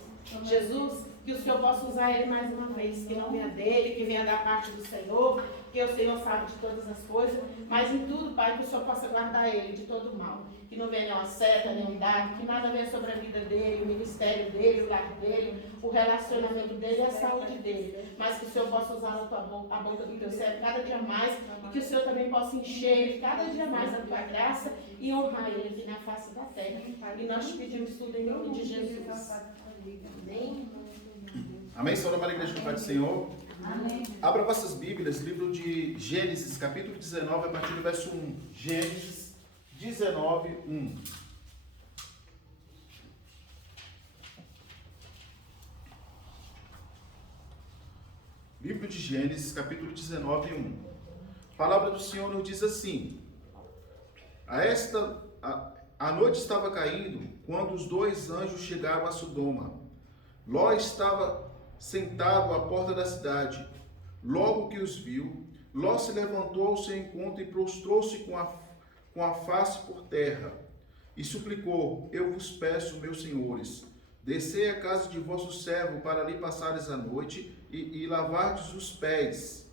Jesus, que o Senhor possa usar ele mais uma vez, que não venha dele, que venha da parte do Senhor, que o Senhor sabe de todas as coisas, mas em tudo, Pai, que o Senhor possa guardar ele de todo mal. Que não venha nenhuma seta, nenhum dardo, que nada venha sobre a vida dele, o ministério dele, o lar dele, o relacionamento dele e a saúde dele. Mas que o Senhor possa usar a boca do teu servo cada dia mais e que o Senhor também possa encher ele cada dia mais da tua graça e honrar ele aqui na face da terra. E nós te pedimos tudo em nome de Jesus. Amém? Amém, Senhor, amada igreja do Pai do Senhor. Amém. Abra vossas Bíblias, livro de Gênesis, capítulo 19, a partir do verso 1. Gênesis 19, 1. Livro de Gênesis, capítulo 19, 1. A palavra do Senhor nos diz assim: A noite estava caindo quando os 2 anjos chegaram a Sodoma. Ló estava sentado à porta da cidade. Logo que os viu, Ló se levantou ao seu encontro e prostrou-se com a face por terra. E suplicou: Eu vos peço, meus senhores, descei à casa de vosso servo para ali passares a noite e lavardes os pés.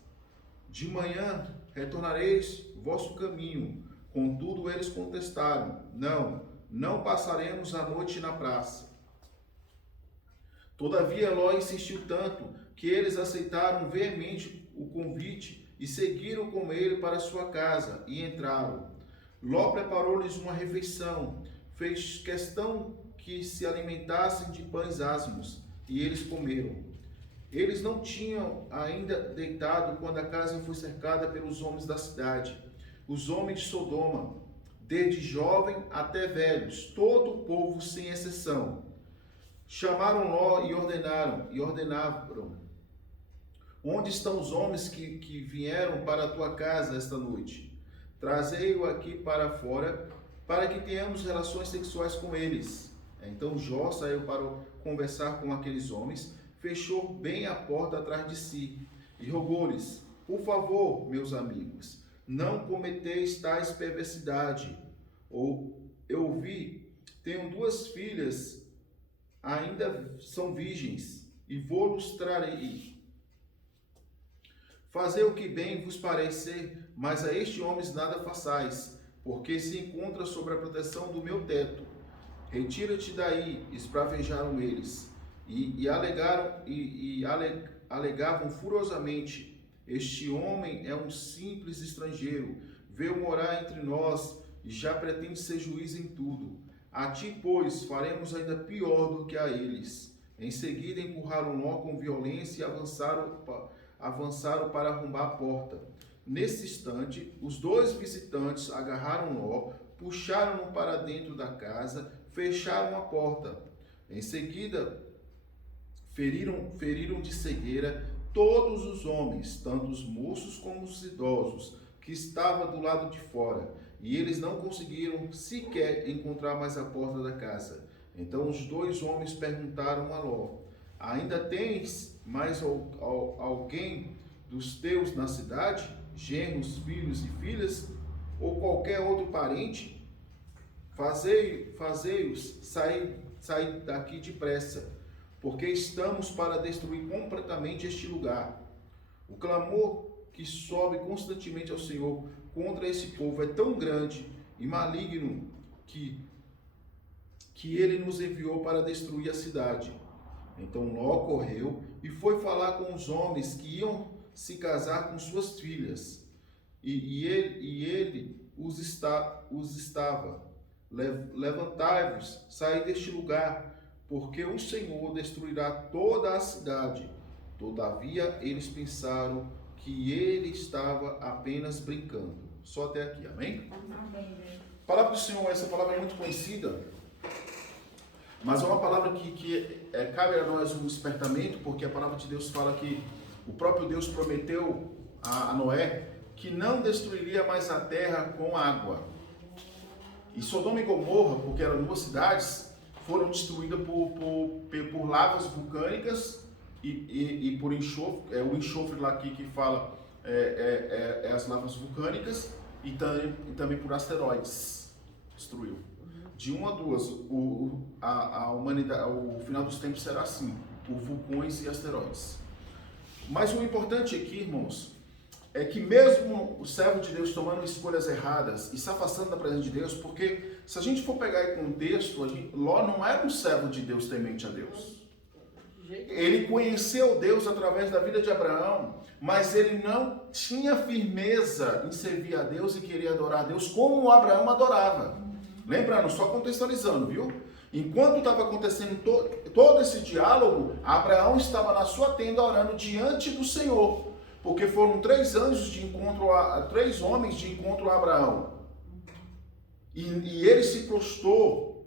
De manhã retornareis vosso caminho. Contudo, eles contestaram: não passaremos a noite na praça. Todavia, Ló insistiu tanto que eles aceitaram veemente o convite e seguiram com ele para sua casa e entraram. Ló preparou-lhes uma refeição, fez questão que se alimentassem de pães asmos, e eles comeram. Eles não tinham ainda deitado quando a casa foi cercada pelos homens da cidade, os homens de Sodoma, desde jovem até velhos, todo o povo sem exceção. Chamaram Ló e ordenaram: Onde estão os homens que vieram para a tua casa esta noite? Trazei-o aqui para fora, para que tenhamos relações sexuais com eles. Então Jó saiu para conversar com aqueles homens, fechou bem a porta atrás de si e rogou-lhes: Por favor, meus amigos, não cometeis tais perversidade. Eu vi, tenho 2 filhas, ainda são virgens, e vou-los trarei. Fazei o que bem vos parecer, mas a este homem nada façais, porque se encontra sob a proteção do meu teto. Retira-te daí, esbravejaram eles, e alegavam furiosamente: Este homem é um simples estrangeiro, veio morar entre nós e já pretende ser juiz em tudo. A ti, pois, faremos ainda pior do que a eles. Em seguida empurraram Ló com violência e avançaram para arrombar a porta. Nesse instante, os 2 visitantes agarraram Ló, puxaram-no para dentro da casa, fecharam a porta. Em seguida, feriram de cegueira todos os homens, tanto os moços como os idosos, que estavam do lado de fora, e eles não conseguiram sequer encontrar mais a porta da casa. Então os 2 homens perguntaram a Ló: Ainda tens mais alguém dos teus na cidade? Genros, filhos e filhas? Ou qualquer outro parente? Fazei-os sair daqui depressa, porque estamos para destruir completamente este lugar. O clamor que sobe constantemente ao Senhor contra esse povo é tão grande e maligno que ele nos enviou para destruir a cidade. Então Ló correu e foi falar com os homens que iam se casar com suas filhas. E ele os estava. Levantai-vos, saí deste lugar, porque o Senhor destruirá toda a cidade. Todavia eles pensaram que ele estava apenas brincando. Só até aqui, amém? Amém, Deus. A palavra do Senhor, essa palavra é muito conhecida, mas é uma palavra que cabe a nós um despertamento, porque a palavra de Deus fala que o próprio Deus prometeu a Noé que não destruiria mais a terra com água. E Sodoma e Gomorra, porque eram duas cidades, foram destruídas por lavas vulcânicas e por enxofre. O enxofre lá aqui que fala as lavas vulcânicas e também por asteroides. Destruiu. De uma a duas, a humanidade, o final dos tempos será assim, por vulcões e asteroides. Mas o importante aqui, irmãos, é que mesmo o servo de Deus tomando escolhas erradas e se afastando da presença de Deus, porque se a gente for pegar em contexto, Ló não era um servo de Deus temente a Deus. Ele conheceu Deus através da vida de Abraão, mas ele não tinha firmeza em servir a Deus e querer adorar a Deus como Abraão adorava. Lembrando, só contextualizando, viu? Enquanto estava acontecendo todo esse diálogo, Abraão estava na sua tenda orando diante do Senhor. Porque foram 3 anjos de encontro, 3 homens de encontro a Abraão. E ele se prostrou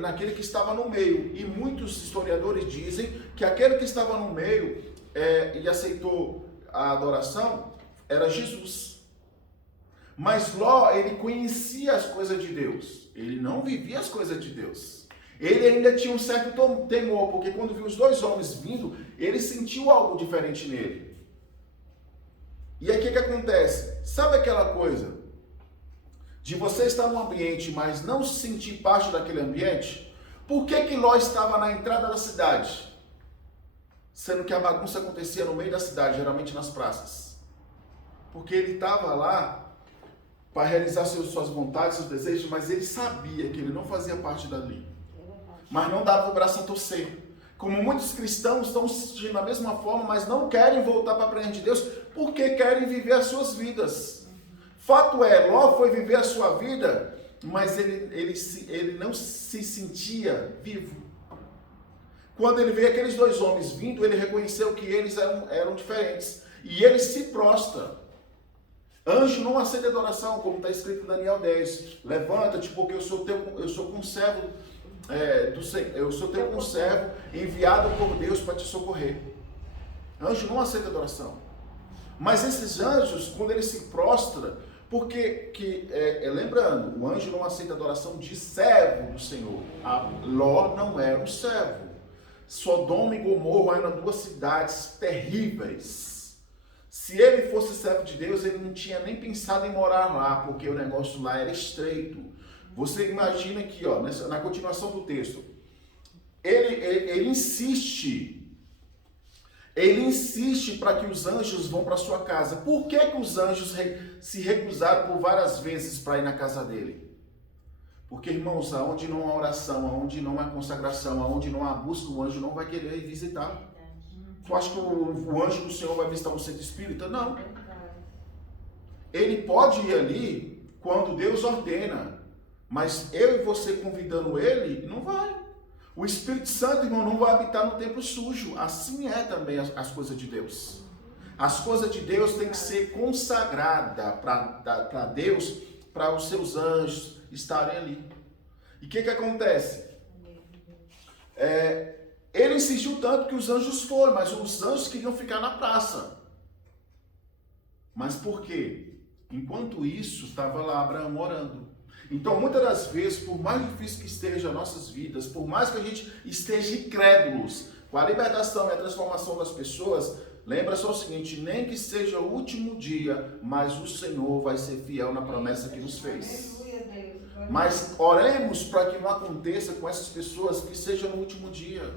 naquele que estava no meio. E muitos historiadores dizem que aquele que estava no meio e aceitou a adoração era Jesus. Mas Ló, ele conhecia as coisas de Deus. Ele não vivia as coisas de Deus. Ele ainda tinha um certo temor, porque quando viu os 2 homens vindo, ele sentiu algo diferente nele. E aí o que acontece? Sabe aquela coisa de você estar num ambiente, mas não se sentir parte daquele ambiente? Por que Ló estava na entrada da cidade? Sendo que a bagunça acontecia no meio da cidade, geralmente nas praças. Porque ele estava lá para realizar suas vontades, seus desejos, mas ele sabia que ele não fazia parte dali. Mas não dava o braço a torcer. Como muitos cristãos estão se sentindo da mesma forma, mas não querem voltar para a presença de Deus, porque querem viver as suas vidas. Fato é, Ló foi viver a sua vida, mas ele não se sentia vivo. Quando ele vê aqueles 2 homens vindo, ele reconheceu que eles eram diferentes. E ele se prostra. Anjo não aceita adoração, como está escrito em Daniel 10. Levanta-te, porque eu sou conservo eu sou teu conservo, enviado por Deus para te socorrer. Anjo não aceita adoração. Mas esses anjos, quando ele se prostra, porque lembrando, o anjo não aceita adoração de servo do Senhor. Ló não era um servo. Sodoma e Gomorra eram 2 cidades terríveis. Se ele fosse servo de Deus, ele não tinha nem pensado em morar lá, porque o negócio lá era estreito. Você imagina aqui, ó, na continuação do texto, ele insiste para que os anjos vão para sua casa. Por que os anjos se recusaram por várias vezes para ir na casa dele? Porque, irmãos, aonde não há oração, aonde não há consagração, aonde não há busca, o anjo não vai querer ir visitar. Tu acha que o anjo do Senhor vai visitar um centro espírita? Não. Ele pode ir ali quando Deus ordena. Mas eu e você convidando ele, não vai. O Espírito Santo, irmão, não vai habitar no templo sujo. Assim é também as coisas de Deus. As coisas de Deus têm que ser consagradas para Deus, para os seus anjos estarem ali. E o que acontece? Ele insistiu tanto que os anjos foram, mas os anjos queriam ficar na praça. Mas por quê? Enquanto isso, estava lá Abraão orando. Então, muitas das vezes, por mais difícil que esteja as nossas vidas, por mais que a gente esteja incrédulos com a libertação e a transformação das pessoas, lembra só o seguinte, nem que seja o último dia, mas o Senhor vai ser fiel na promessa que nos fez. Mas oremos para que não aconteça com essas pessoas que seja no último dia.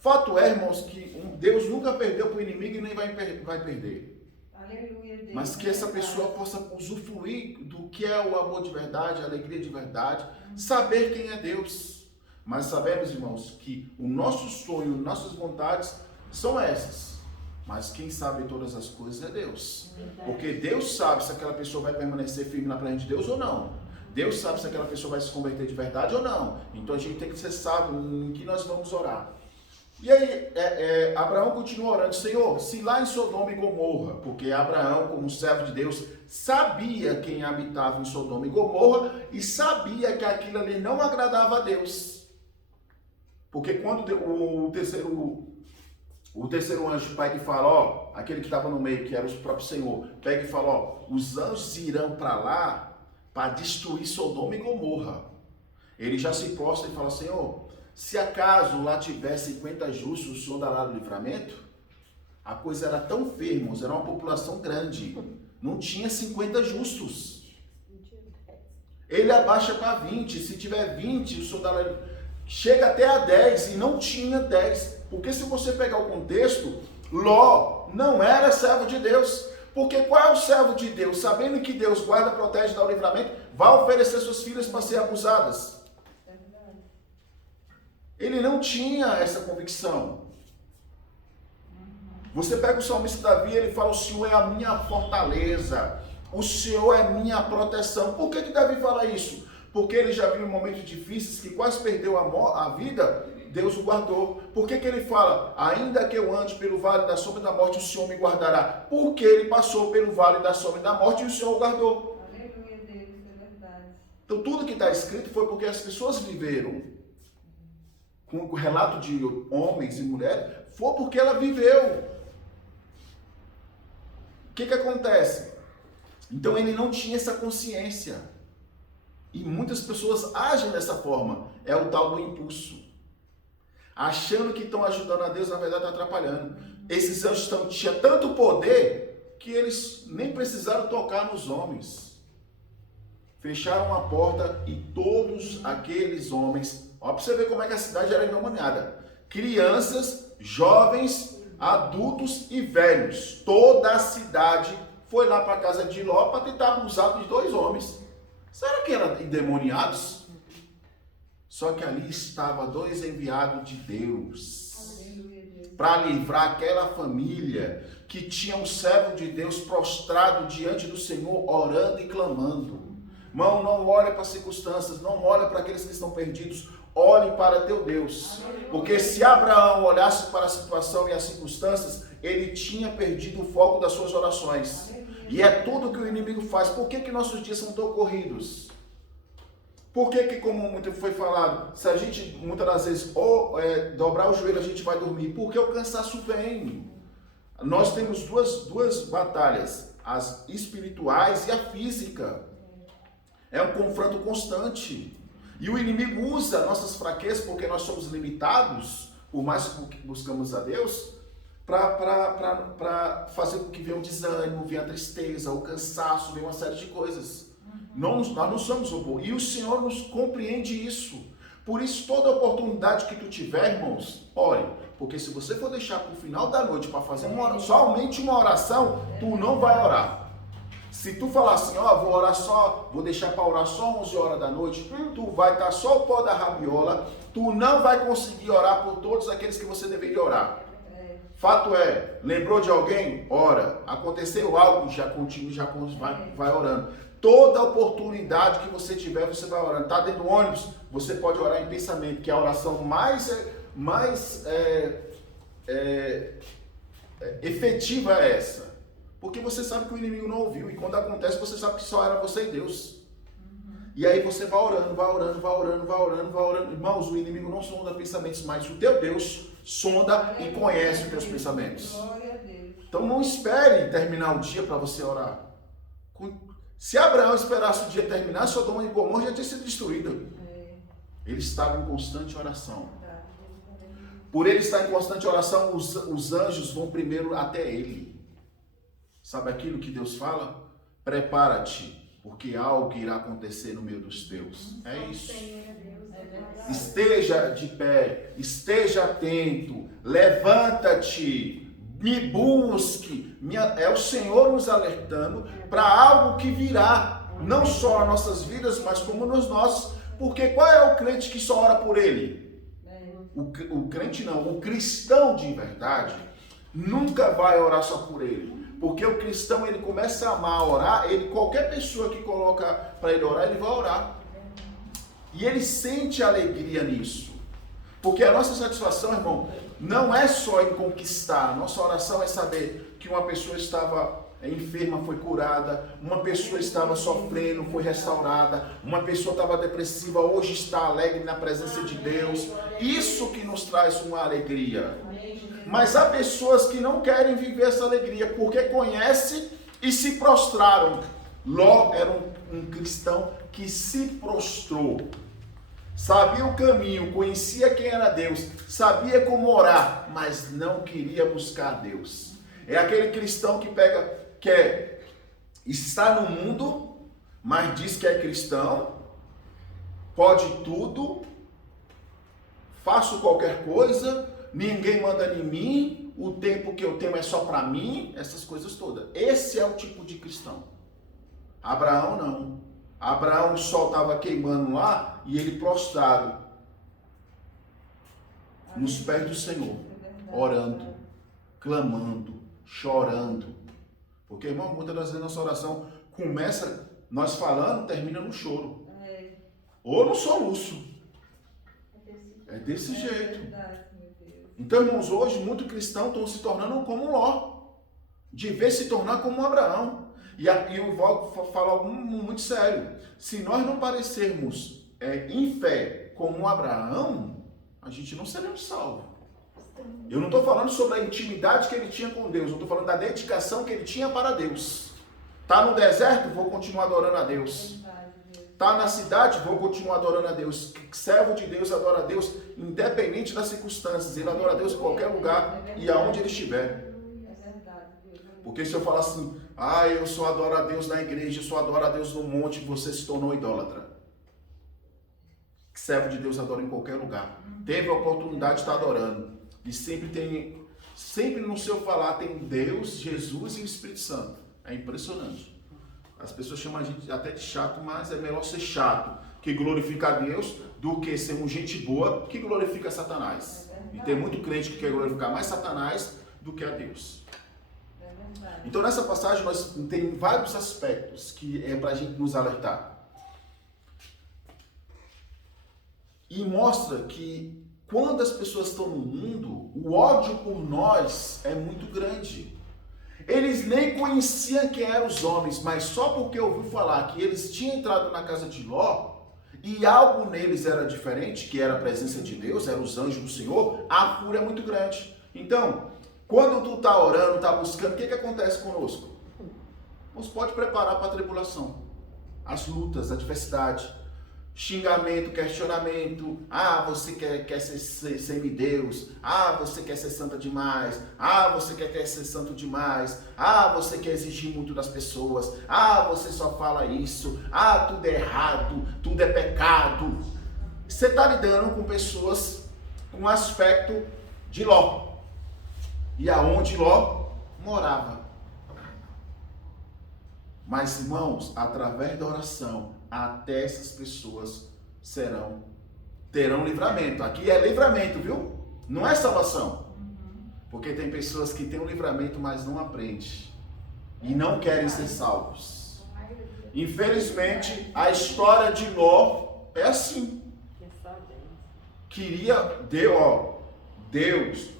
Fato é, irmãos, que Deus nunca perdeu para o inimigo e nem vai perder. Aleluia, Deus. Mas que essa pessoa possa usufruir do que é o amor de verdade, a alegria de verdade, saber quem é Deus. Mas sabemos, irmãos, que o nosso sonho, nossas vontades são essas. Mas quem sabe todas as coisas é Deus. Porque Deus sabe se aquela pessoa vai permanecer firme na presença de Deus ou não. Deus sabe se aquela pessoa vai se converter de verdade ou não. Então a gente tem que ser sábio em que nós vamos orar. E aí, Abraão continua orando: Senhor, se lá em Sodoma e Gomorra, porque Abraão, como servo de Deus, sabia quem habitava em Sodoma e Gomorra e sabia que aquilo ali não agradava a Deus. Porque quando o terceiro anjo pega e fala, ó, aquele que estava no meio, que era o próprio Senhor, pega e fala, ó, os anjos irão para lá para destruir Sodoma e Gomorra. Ele já se prostra e fala: Senhor, se acaso lá tiver 50 justos, o Senhor dará o livramento? A coisa era tão feia, irmãos, era uma população grande. Não tinha 50 justos. Ele abaixa para 20. Se tiver 20, o Senhor dará. Chega até a 10 e não tinha 10. Porque se você pegar o contexto, Ló não era servo de Deus. Porque qual é o servo de Deus? Sabendo que Deus guarda, protege, dá o livramento, vai oferecer suas filhas para ser abusadas. Ele não tinha essa convicção. Você pega o salmista Davi, ele fala: o Senhor é a minha fortaleza, o Senhor é minha proteção. Por que Davi fala isso? Porque ele já viu momentos difíceis que quase perdeu a vida, Deus o guardou. Por que ele fala: ainda que eu ande pelo vale da sombra da morte, o Senhor me guardará? Porque ele passou pelo vale da sombra da morte e o Senhor o guardou. Aleluia, Deus, é verdade. Então tudo que está escrito foi porque as pessoas viveram. Com o relato de homens e mulheres, foi porque ela viveu. O que acontece? Então ele não tinha essa consciência. E muitas pessoas agem dessa forma. É o tal do impulso. Achando que estão ajudando a Deus, na verdade está atrapalhando. Esses anjos tinham tanto poder que eles nem precisaram tocar nos homens. Fecharam a porta e todos aqueles homens... Olha para você ver como é que a cidade era endemoniada. Crianças, jovens, adultos e velhos. Toda a cidade foi lá para a casa de Ló para tentar abusar dos 2 homens. Será que eram endemoniados? Só que ali estava 2 enviados de Deus. Para livrar aquela família que tinha um servo de Deus prostrado diante do Senhor, orando e clamando. Irmão, não olhe para as circunstâncias, não olhe para aqueles que estão perdidos. Olhe para teu Deus, porque se Abraão olhasse para a situação e as circunstâncias, ele tinha perdido o foco das suas orações. E é tudo que o inimigo faz. Por que nossos dias são tão corridos? Por que, como muito foi falado, se a gente muitas das vezes dobrar o joelho, a gente vai dormir? Porque o cansaço vem. Nós temos duas batalhas, as espirituais e a física. É um confronto constante. E o inimigo usa nossas fraquezas, porque nós somos limitados, por mais que buscamos a Deus, para fazer com que venha o desânimo, venha a tristeza, o cansaço, venha uma série de coisas. Nós não somos robô. E o Senhor nos compreende isso. Por isso, toda oportunidade que tu tiver, irmãos, ore. Porque se você for deixar para o final da noite para fazer somente uma oração, tu não vai orar. Se tu falar assim, vou deixar para orar só 11 horas da noite, tu vai estar só o pó da rabiola, tu não vai conseguir orar por todos aqueles que você deveria orar. Fato é, lembrou de alguém? Ora. Aconteceu algo? Já continua, vai orando. Toda oportunidade que você tiver, você vai orando. Está dentro do ônibus? Você pode orar em pensamento, que é a oração mais efetiva é essa. Porque você sabe que o inimigo não ouviu. E quando acontece, você sabe que só era você e Deus. E aí você vai orando. Irmãos, o inimigo não sonda pensamentos, mas o teu Deus sonda e conhece os teus pensamentos. Então não espere terminar o dia para você orar. Se Abraão esperasse o dia terminar, Sodoma e Gomorra já tinha sido destruído. Ele estava em constante oração. Por ele estar em constante oração, os anjos vão primeiro até ele. Sabe aquilo que Deus fala? Prepara-te, porque algo irá acontecer no meio dos teus. É isso. Esteja de pé, esteja atento, levanta-te, me busque. É o Senhor nos alertando para algo que virá, não só nas nossas vidas, mas como nos nossos. Porque qual é o crente que só ora por ele? O crente não, o cristão de verdade nunca vai orar só por ele. Porque o cristão, ele começa a amar orar, qualquer pessoa que coloca para ele orar, ele vai orar. E ele sente alegria nisso. Porque a nossa satisfação, irmão, não é só em conquistar. Nossa oração é saber que uma pessoa estava enferma, foi curada, uma pessoa estava sofrendo, foi restaurada, uma pessoa estava depressiva, hoje está alegre na presença de Deus. Isso que nos traz uma alegria. Mas há pessoas que não querem viver essa alegria porque conhecem e se prostraram. Ló era um cristão que se prostrou. Sabia o caminho, conhecia quem era Deus, sabia como orar, mas não queria buscar Deus. É aquele cristão que está no mundo, mas diz que é cristão, pode tudo, faço qualquer coisa, ninguém manda em mim, o tempo que eu tenho é só para mim, essas coisas todas. Esse é o tipo de cristão. Abraão não. Abraão, o sol estava queimando lá e ele prostrado nos pés do Senhor, orando, clamando, chorando. Porque, irmão, muitas das vezes nossa oração começa, nós falando, termina no choro. Ou no soluço. É desse jeito. Então, irmãos, hoje muitos cristãos estão se tornando como Ló. De vez se tornar como Abraão. E eu vou falar algo muito sério. Se nós não parecermos em fé como Abraão, a gente não seremos salvos. Eu não estou falando sobre a intimidade que ele tinha com Deus. Eu estou falando da dedicação que ele tinha para Deus. Está no deserto? Vou continuar adorando a Deus. Está na cidade? Vou continuar adorando a Deus. Servo de Deus adora a Deus independente das circunstâncias. Ele adora a Deus em qualquer lugar e aonde ele estiver. Porque se eu falar assim, eu só adoro a Deus na igreja, eu só adoro a Deus no monte, você se tornou idólatra. Servo de Deus adora em qualquer lugar. Teve a oportunidade de estar adorando. E sempre no seu falar tem Deus, Jesus e o Espírito Santo. É impressionante. As pessoas chamam a gente até de chato, mas é melhor ser chato, que glorifica a Deus, do que ser um gente boa, que glorifica Satanás. E tem muito crente que quer glorificar mais Satanás do que a Deus. Então nessa passagem nós tem vários aspectos que é para a gente nos alertar. E mostra que quando as pessoas estão no mundo, o ódio por nós é muito grande. Eles nem conheciam quem eram os homens, mas só porque ouviu falar que eles tinham entrado na casa de Ló e algo neles era diferente, que era a presença de Deus, eram os anjos do Senhor, a fúria é muito grande. Então, quando tu está orando, está buscando, o que acontece conosco? Você pode preparar para a tribulação, as lutas, a adversidade, xingamento, questionamento. Você quer ser semideus. Você quer ser santa demais. Você quer ser santo demais. Você quer exigir muito das pessoas. Você só fala isso. Tudo é errado, tudo é pecado. Você está lidando com pessoas com aspecto de Ló. E aonde Ló morava. Mas, irmãos, através da oração, até essas pessoas terão livramento. Aqui é livramento, viu? Não é salvação. Porque tem pessoas que têm um livramento, mas não aprendem. E não querem ser salvos. Infelizmente, a história de Ló é assim. Deus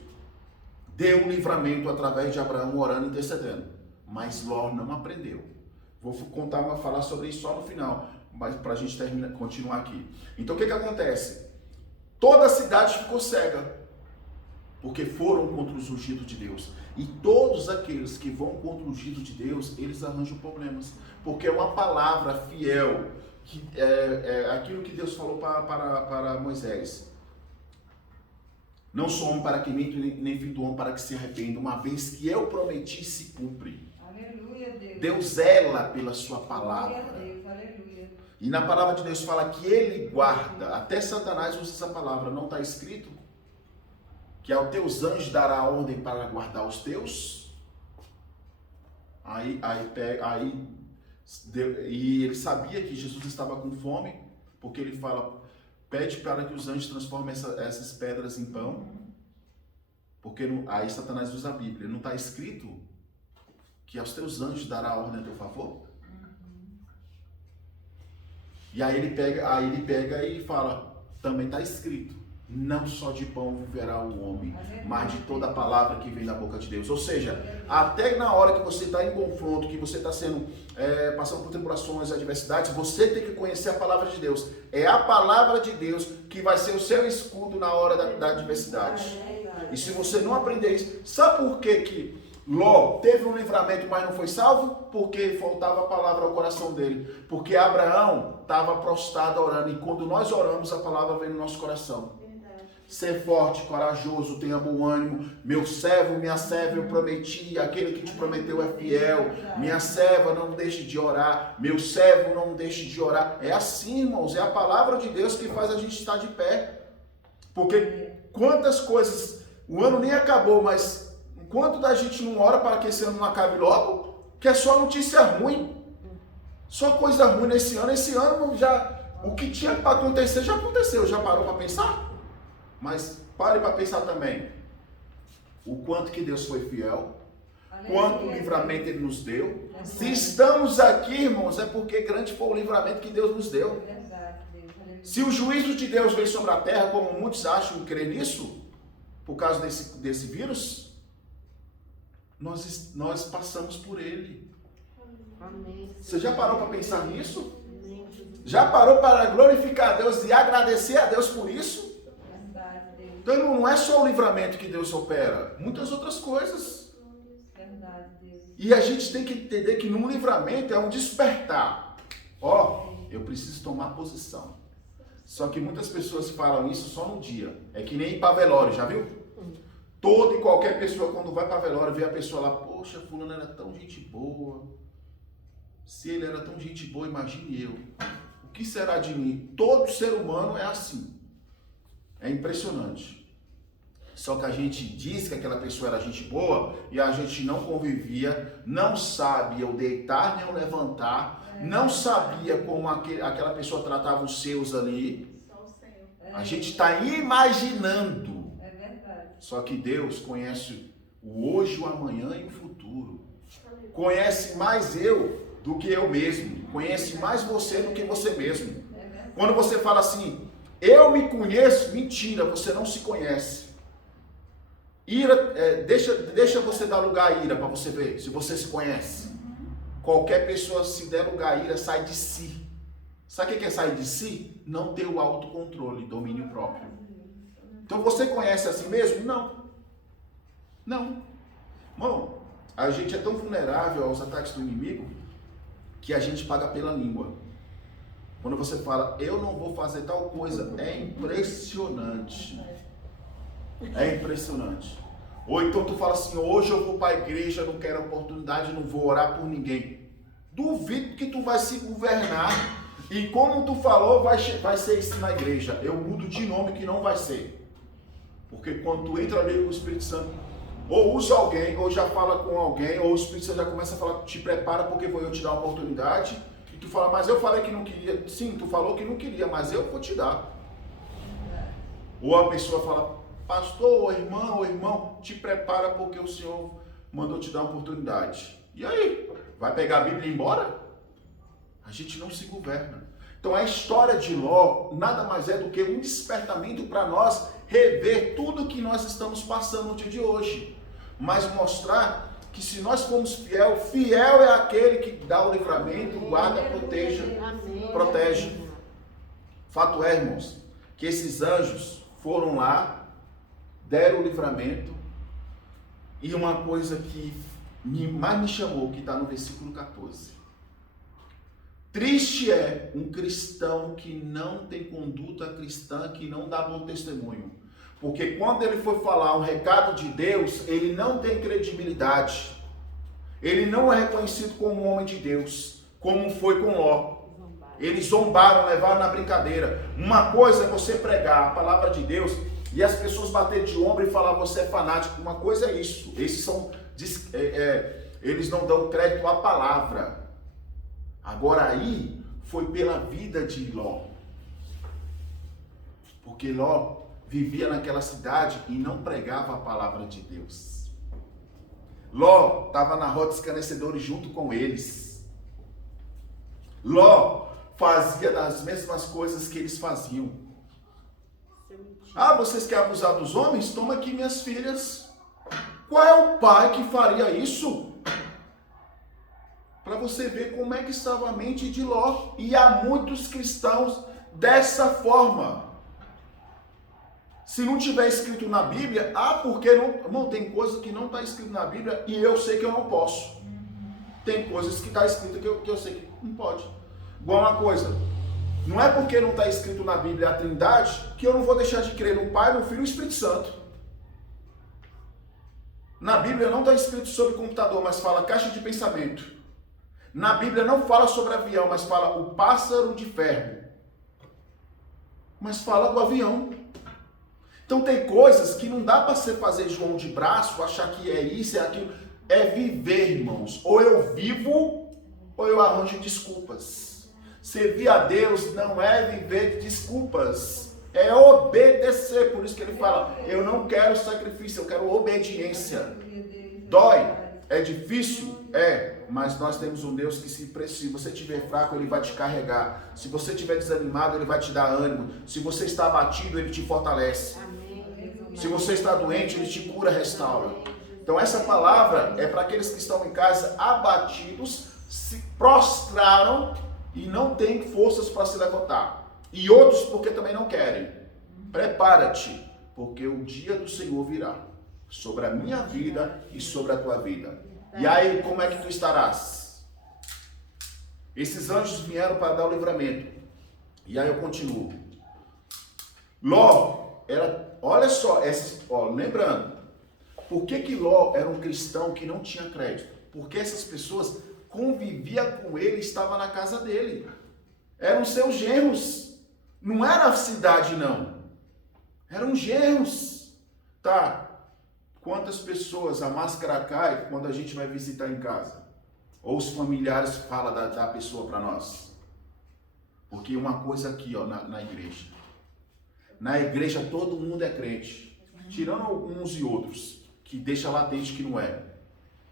deu um livramento através de Abraão orando e intercedendo. Mas Ló não aprendeu. Vou falar sobre isso só no final, mas para a gente continuar aqui. Então o que acontece? Toda a cidade ficou cega, porque foram contra os ungidos de Deus. E todos aqueles que vão contra o ungido de Deus, eles arranjam problemas. Porque é uma palavra fiel, que é aquilo que Deus falou para Moisés. Não sou homem para que minta, nem filho do homem para que se arrependa. Uma vez que eu prometi, se cumpre. Deus zela pela sua palavra. E na palavra de Deus fala que ele guarda. Até Satanás usa essa palavra. Não está escrito que aos teus anjos dará ordem para guardar os teus? E ele sabia que Jesus estava com fome, porque ele fala, pede para que os anjos transformem essas pedras em pão. Porque aí Satanás usa a Bíblia. Não está escrito que aos teus anjos dará ordem a teu favor? E aí ele pega e fala, também está escrito, não só de pão viverá o homem, mas de toda a palavra que vem da boca de Deus. Ou seja, até na hora que você está em confronto, que você está passando por tribulações, adversidades, você tem que conhecer a palavra de Deus. É a palavra de Deus que vai ser o seu escudo na hora da adversidade. E se você não aprender isso, sabe por que Ló teve um livramento, mas não foi salvo? Porque faltava a palavra ao coração dele. Porque Abraão estava prostrado orando. E quando nós oramos, a palavra vem no nosso coração. Ser forte, corajoso, tenha bom ânimo. Meu servo, minha serva, eu prometi. Aquele que te prometeu é fiel. Minha serva, não deixe de orar. Meu servo, não deixe de orar. É assim, irmãos. É a palavra de Deus que faz a gente estar de pé. Porque quantas coisas... O ano nem acabou, mas... Enquanto a gente não ora para que esse ano não acabe logo, que é só notícia ruim. Só coisa ruim nesse ano. Esse ano já, o que tinha para acontecer já aconteceu. Já parou para pensar? Mas pare para pensar também. O quanto que Deus foi fiel. Quanto livramento Ele nos deu. Se estamos aqui, irmãos, é porque grande foi o livramento que Deus nos deu. Se o juízo de Deus veio sobre a terra, como muitos acham e creem nisso, por causa desse vírus, nós passamos por ele. Amém. Você já parou para pensar nisso? Já parou para glorificar a Deus e agradecer a Deus por isso? Então não é só o livramento que Deus opera, muitas outras coisas. E a gente tem que entender que num livramento é um despertar. Eu preciso tomar posição. Só que muitas pessoas falam isso só no dia. É que nem ir para velório, já viu? Toda e qualquer pessoa, quando vai para velório, vê a pessoa lá, poxa, fulano era tão gente boa. Se ele era tão gente boa, imagine eu. O que será de mim? Todo ser humano é assim. É impressionante. Só que a gente diz que aquela pessoa era gente boa e a gente não convivia, não sabia o deitar nem o levantar, não sabia como aquela pessoa tratava os seus ali. A gente está imaginando. Só que Deus conhece o hoje, o amanhã e o futuro. Conhece mais eu do que eu mesmo. Conhece mais você do que você mesmo. Quando você fala assim, eu me conheço, mentira, você não se conhece. Ira, deixa você dar lugar à ira para você ver se você se conhece. Qualquer pessoa, se der lugar à ira, sai de si. Sabe o que é sair de si? Não ter o autocontrole, domínio próprio. Então você conhece a si mesmo? Não. Irmão, a gente é tão vulnerável aos ataques do inimigo que a gente paga pela língua. Quando você fala, eu não vou fazer tal coisa, é impressionante. É impressionante. Ou então tu fala assim, hoje eu vou para a igreja, não quero oportunidade, não vou orar por ninguém. Duvido que tu vai se governar. E como tu falou, vai ser isso na igreja. Eu mudo de nome que não vai ser. Porque quando tu entra ali com o Espírito Santo, ou usa alguém, ou já fala com alguém, ou o Espírito Santo já começa a falar, te prepara porque vou eu te dar uma oportunidade, e tu fala, mas eu falei que não queria. Sim, tu falou que não queria, mas eu vou te dar. Ou a pessoa fala, pastor, ou irmão, te prepara porque o Senhor mandou te dar uma oportunidade. E aí? Vai pegar a Bíblia e ir embora? A gente não se governa. Então a história de Ló nada mais é do que um despertamento para nós rever tudo que nós estamos passando no dia de hoje. Mas mostrar que se nós formos fiel é aquele que dá o livramento, guarda, protege. Fato é, irmãos, que esses anjos foram lá, deram o livramento, e uma coisa que mais me chamou, que está no versículo 14. Triste é um cristão que não tem conduta cristã, que não dá bom testemunho. Porque quando ele for falar um recado de Deus, ele não tem credibilidade. Ele não é reconhecido como um homem de Deus, como foi com Ló. Eles zombaram, levaram na brincadeira. Uma coisa é você pregar a palavra de Deus e as pessoas baterem de ombro e falar você é fanático. Uma coisa é isso. Eles não dão crédito à palavra. Agora aí foi pela vida de Ló. Porque Ló vivia naquela cidade e não pregava a palavra de Deus. Ló estava na rota escarnecedora junto com eles. Ló fazia das mesmas coisas que eles faziam. Ah, vocês querem abusar dos homens? Toma aqui minhas filhas. Qual é o pai que faria isso? Para você ver como é que estava a mente de Ló. E há muitos cristãos dessa forma. Se não tiver escrito na Bíblia, porque não tem coisa que não está escrito na Bíblia e eu sei que eu não posso. Tem coisas que está escrito que eu sei que não pode. Igual uma coisa, não é porque não está escrito na Bíblia a Trindade que eu não vou deixar de crer no Pai, no Filho e no Espírito Santo. Na Bíblia não está escrito sobre computador, mas fala caixa de pensamento. Na Bíblia não fala sobre avião, mas fala o pássaro de ferro. Mas fala do avião. Então tem coisas que não dá para você fazer João de braço, achar que é isso, é aquilo. É viver, irmãos. Ou eu vivo, ou eu arranjo desculpas. Servir a Deus não é viver de desculpas. É obedecer. Por isso que ele fala, eu não quero sacrifício, eu quero obediência. Dói? É difícil? É. Mas nós temos um Deus que se você estiver fraco, Ele vai te carregar. Se você estiver desanimado, Ele vai te dar ânimo. Se você está abatido, Ele te fortalece. Se você está doente, Ele te cura, restaura. Então essa palavra é para aqueles que estão em casa abatidos, se prostraram e não têm forças para se levantar. E outros porque também não querem. Prepara-te, porque o dia do Senhor virá sobre a minha vida e sobre a tua vida. E aí, como é que tu estarás? Esses anjos vieram para dar o livramento. E aí eu continuo. Ló era, olha só, lembrando, por que Ló era um cristão que não tinha crédito? Porque essas pessoas conviviam com ele, estavam na casa dele. Eram seus genros. Não era a cidade, não. Eram genros. Tá? Quantas pessoas a máscara cai quando a gente vai visitar em casa? Ou os familiares falam da pessoa para nós? Porque uma coisa aqui, ó, na igreja. Na igreja todo mundo é crente. Tirando alguns e outros, que deixa latente que não é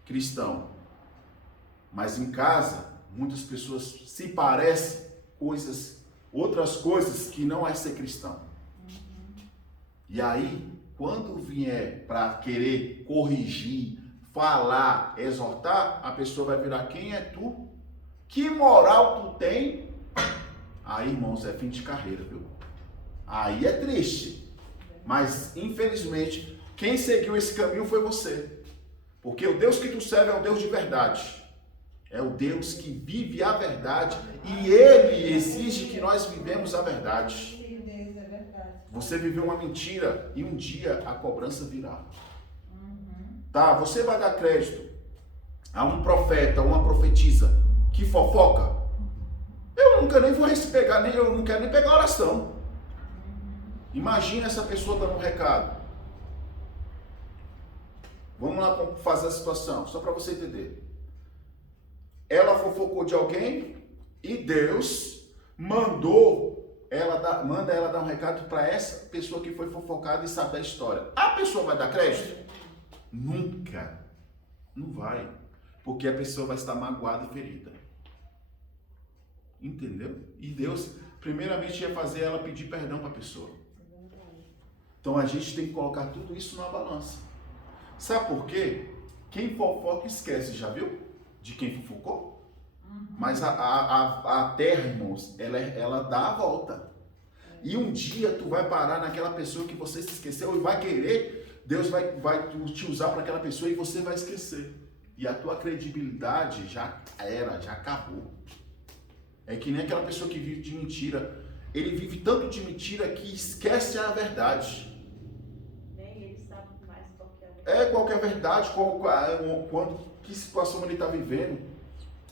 cristão. Mas em casa, muitas pessoas se parecem outras coisas que não é ser cristão. E aí, quando vier para querer corrigir, falar, exortar, a pessoa vai virar, quem é tu? Que moral tu tem? Aí, irmãos, é fim de carreira, viu? Aí é triste. Mas, infelizmente, quem seguiu esse caminho foi você. Porque o Deus que tu serve é o Deus de verdade. É o Deus que vive a verdade e Ele exige que nós vivemos a verdade. Você viveu uma mentira e um dia a cobrança virá. Tá? Você vai dar crédito a um profeta, uma profetisa que fofoca? Eu nunca nem vou pegar, eu não quero nem pegar a oração. Imagina essa pessoa dando um recado. Vamos lá fazer a situação, só para você entender. Ela fofocou de alguém e Deus manda ela dar um recado para essa pessoa que foi fofocada e sabe da história. A pessoa vai dar crédito? Nunca. Não vai. Porque a pessoa vai estar magoada e ferida. Entendeu? E Deus, primeiramente, ia fazer ela pedir perdão para a pessoa. Então a gente tem que colocar tudo isso na balança. Sabe por quê? Quem fofoca esquece, já viu? De quem fofocou? Mas a terra, irmãos, ela dá a volta. E um dia tu vai parar naquela pessoa que você se esqueceu e vai querer, Deus vai te usar para aquela pessoa e você vai esquecer. E a tua credibilidade já acabou. É que nem aquela pessoa que vive de mentira. Ele vive tanto de mentira que esquece a verdade. Nem ele sabe mais qual que é a verdade. É qualquer verdade, que situação ele está vivendo.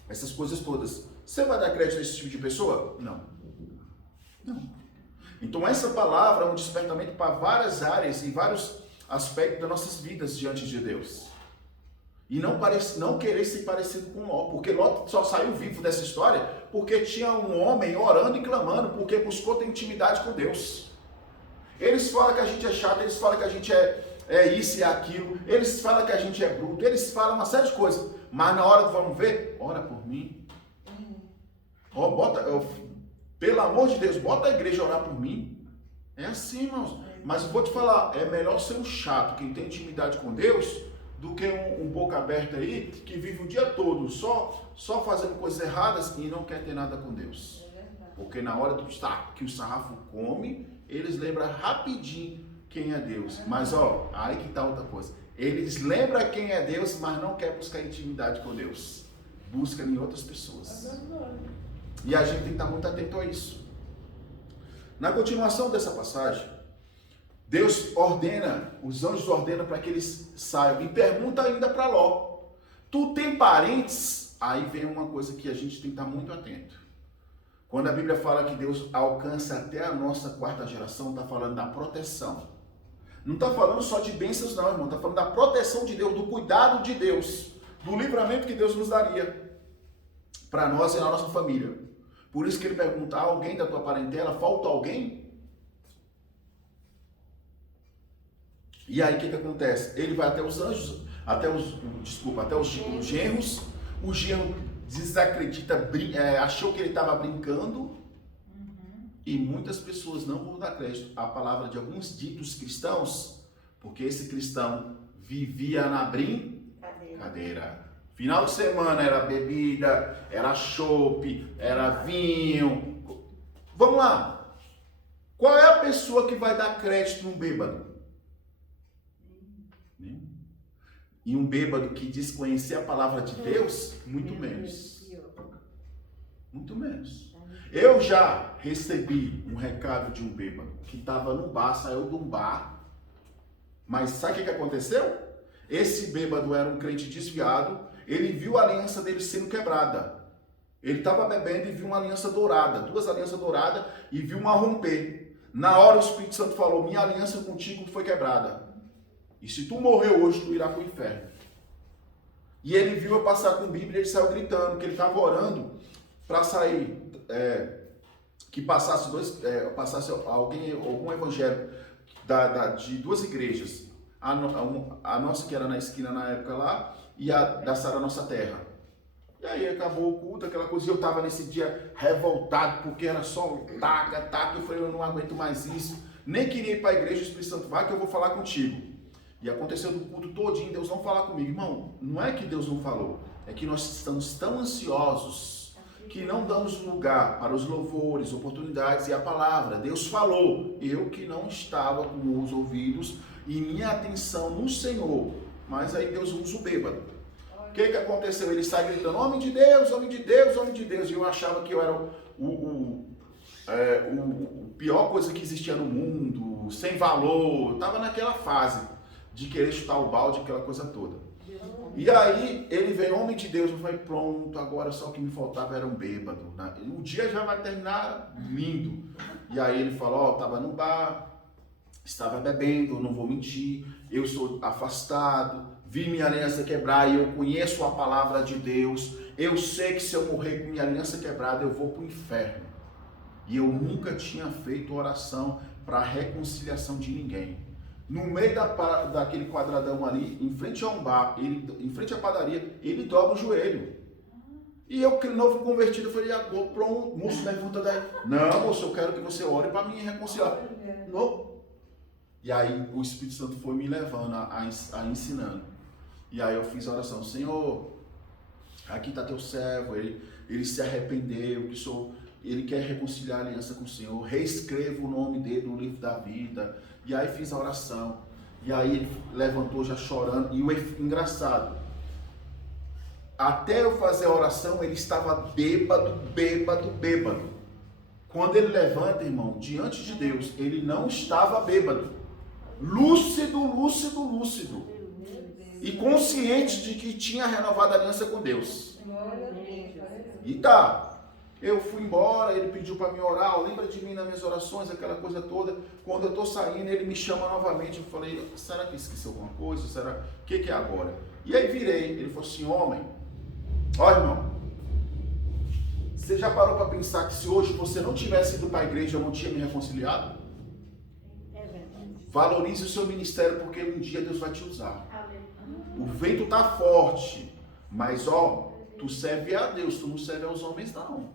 Essas coisas todas. Você vai dar crédito a esse tipo de pessoa? Não. Então essa palavra é um despertamento para várias áreas e vários aspectos das nossas vidas diante de Deus. E não querer ser parecido com Ló, porque Ló só saiu vivo dessa história porque tinha um homem orando e clamando, porque buscou ter intimidade com Deus. Eles falam que a gente é chato, eles falam que a gente é isso e aquilo, eles falam que a gente é bruto, eles falam uma série de coisas, mas na hora do vamos ver, ora por mim. Pelo amor de Deus, bota a igreja a orar por mim. É assim, irmãos. Mas eu vou te falar, é melhor ser um chato, quem tem intimidade com Deus, do que um boca aberta aí, que vive o dia todo só fazendo coisas erradas e não quer ter nada com Deus. Porque na hora que o sarrafo come, eles lembram rapidinho quem é Deus. Mas aí que tá outra coisa. Eles lembram quem é Deus, mas não quer buscar intimidade com Deus. Busca em outras pessoas. E a gente tem que estar muito atento a isso. Na continuação dessa passagem, Deus ordena, os anjos ordenam para que eles saiam e pergunta ainda para Ló: tu tem parentes? Aí vem uma coisa que a gente tem que estar muito atento. Quando a Bíblia fala que Deus alcança até a nossa quarta geração, está falando da proteção. Não está falando só de bênçãos não, irmão. Está falando da proteção de Deus, do cuidado de Deus, do livramento que Deus nos daria para nós e na nossa família. Por isso que ele pergunta: alguém da tua parentela, falta alguém? E aí o que acontece? Ele vai até os anjos, até os genros. O genro desacredita, achou que ele estava brincando. E muitas pessoas não vão dar crédito à palavra de alguns ditos cristãos, porque esse cristão vivia na brincadeira. Final de semana era bebida, era chopp, era vinho. Vamos lá. Qual é a pessoa que vai dar crédito num bêbado? E um bêbado que desconhecer a palavra de Deus, muito menos. Muito menos. Eu já recebi um recado de um bêbado que estava num bar, saiu de um bar. Mas sabe o que aconteceu? Esse bêbado era um crente desviado. Ele viu a aliança dele sendo quebrada. Ele estava bebendo e viu uma aliança dourada, 2 alianças douradas, e viu uma romper. Na hora o Espírito Santo falou: minha aliança contigo foi quebrada. E se tu morrer hoje, tu irá para o inferno. E ele viu eu passar com Bíblia, ele saiu gritando, que ele estava orando para sair, que passasse alguém, algum evangelho de 2 igrejas. A nossa, que era na esquina na época lá, e a da Sara Nossa Terra. E aí acabou o culto, aquela coisa, e eu estava nesse dia revoltado, porque era só taca, eu falei: eu não aguento mais isso, nem queria ir para a igreja. O Espírito Santo: vai que eu vou falar contigo. E aconteceu do culto todinho, Deus não falar comigo. Irmão, não é que Deus não falou, é que nós estamos tão ansiosos que não damos lugar para os louvores, oportunidades e a palavra. Deus falou, eu que não estava com os ouvidos e minha atenção no Senhor. Mas aí Deus usa o bêbado. O que aconteceu? Ele sai gritando: homem de Deus, homem de Deus, homem de Deus. E eu achava que eu era o pior coisa que existia no mundo, sem valor. Eu estava naquela fase de querer chutar o balde, aquela coisa toda. E aí ele veio: homem de Deus. Eu falei: pronto, agora só o que me faltava era um bêbado. O dia já vai terminar lindo. E aí ele falou: estava no bar, estava bebendo, não vou mentir, eu sou afastado, vi minha aliança quebrar e eu conheço a palavra de Deus. Eu sei que se eu morrer com minha aliança quebrada, eu vou para o inferno. E eu nunca tinha feito oração para a reconciliação de ninguém. No meio daquele quadradão ali, em frente a um bar, em frente à padaria, ele dobra o joelho. E eu, aquele novo convertido, falei: agora, pronto, moço, levanta daí. Não, moço, eu quero que você ore para me reconciliar. Não. E aí o Espírito Santo foi me levando, a ensinando. E aí eu fiz a oração: Senhor, aqui está teu servo, ele se arrependeu, ele quer reconciliar a aliança com o Senhor, reescreva o nome dele no livro da vida. E aí fiz a oração, e aí ele levantou já chorando, e o engraçado, até eu fazer a oração, ele estava bêbado. Quando ele levanta, irmão, diante de Deus, ele não estava bêbado, lúcido, e consciente de que tinha renovado a aliança com Deus. E tá, eu fui embora, ele pediu para me orar: lembra de mim nas minhas orações, aquela coisa toda. Quando eu estou saindo, ele me chama novamente. Eu falei: será que esqueceu alguma coisa? O que é agora? E aí virei, ele falou assim: homem, olha, irmão, você já parou para pensar que se hoje você não tivesse ido para a igreja, eu não tinha me reconciliado? É verdade. Valorize o seu ministério, porque um dia Deus vai te usar. O vento tá forte, mas tu serve a Deus, tu não serve aos homens não.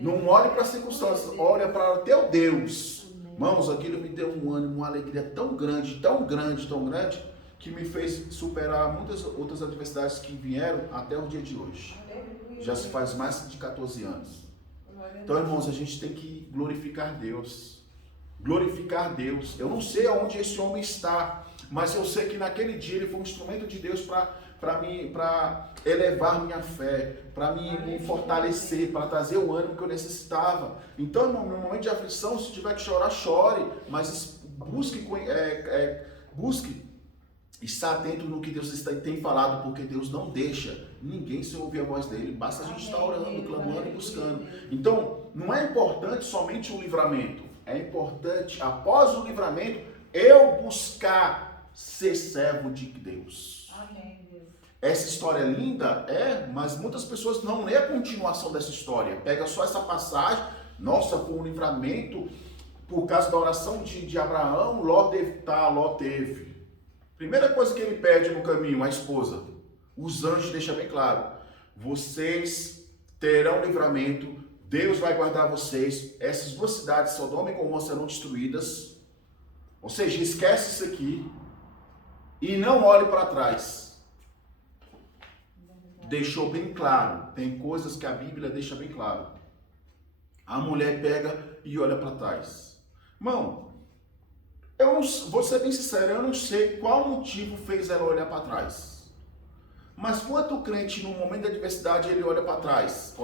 Não olhe para as circunstâncias, olha para o teu Deus. Irmãos, aquilo me deu um ânimo, uma alegria tão grande, tão grande, tão grande, que me fez superar muitas outras adversidades que vieram até o dia de hoje. Já se faz mais de 14 anos. Então, irmãos, a gente tem que glorificar Deus. Glorificar Deus. Eu não sei aonde esse homem está, mas eu sei que naquele dia ele foi um instrumento de Deus para elevar minha fé, para me fortalecer, para trazer o ânimo que eu necessitava. Então, irmão, no momento de aflição, se tiver que chorar, chore, mas busque estar atento no que Deus tem falado, porque Deus não deixa ninguém sem ouvir a voz dele. Basta a gente estar orando, clamando e buscando. Então, não é importante somente o livramento. É importante, após o livramento, eu buscar ser servo de Deus. Amém, Deus. Essa história é linda, mas muitas pessoas não lê a continuação dessa história. Pega só essa passagem, nossa, foi um livramento por causa da oração de Abraão, Ló teve. Primeira coisa que ele pede no caminho, a esposa. Os anjos deixam bem claro, vocês terão livramento, Deus vai guardar vocês, essas duas cidades, Sodoma e Gomorra, serão destruídas. Ou seja, esquece isso aqui e não olhe para trás. Deixou bem claro, tem coisas que a Bíblia deixa bem claro. A mulher pega e olha para trás. Irmão, vou ser bem sincero, eu não sei qual motivo fez ela olhar para trás. Mas quanto crente, no momento da adversidade, ele olha para trás,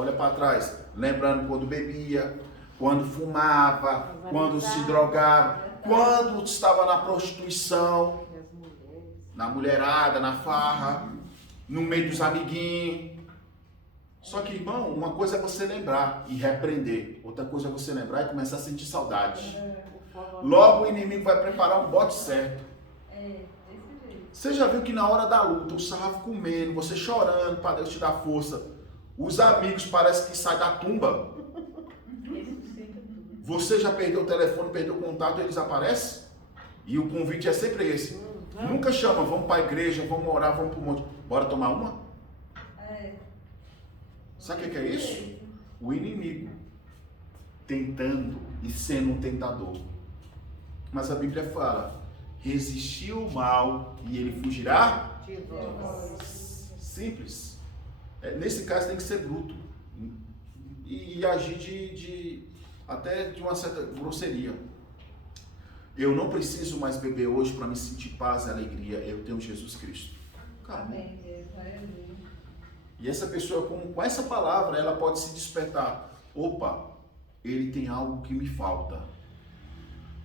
lembrando quando bebia, quando fumava, quando se drogava, quando estava na prostituição, na mulherada, na farra, no meio dos amiguinhos. Só que, irmão, uma coisa é você lembrar e repreender, outra coisa é você lembrar e começar a sentir saudade. Logo o inimigo vai preparar um bote certo. Você já viu que na hora da luta, o sarrafo comendo, você chorando para Deus te dar força, os amigos parecem que saem da tumba. Você já perdeu o telefone, perdeu o contato, eles aparecem? E o convite é sempre esse. Nunca chama, vamos para a igreja, vamos orar, vamos para o monte. Bora tomar uma? Sabe o que é isso? O inimigo tentando e sendo um tentador. Mas a Bíblia fala, resistir o mal e ele fugirá de vós. Simples. Nesse caso tem que ser bruto e agir até de uma certa grosseria. Eu não preciso mais beber hoje para me sentir paz e alegria. Eu tenho Jesus Cristo. Acabou. Amém, Deus. Aleluia. E essa pessoa, com essa palavra, ela pode se despertar. Opa, ele tem algo que me falta.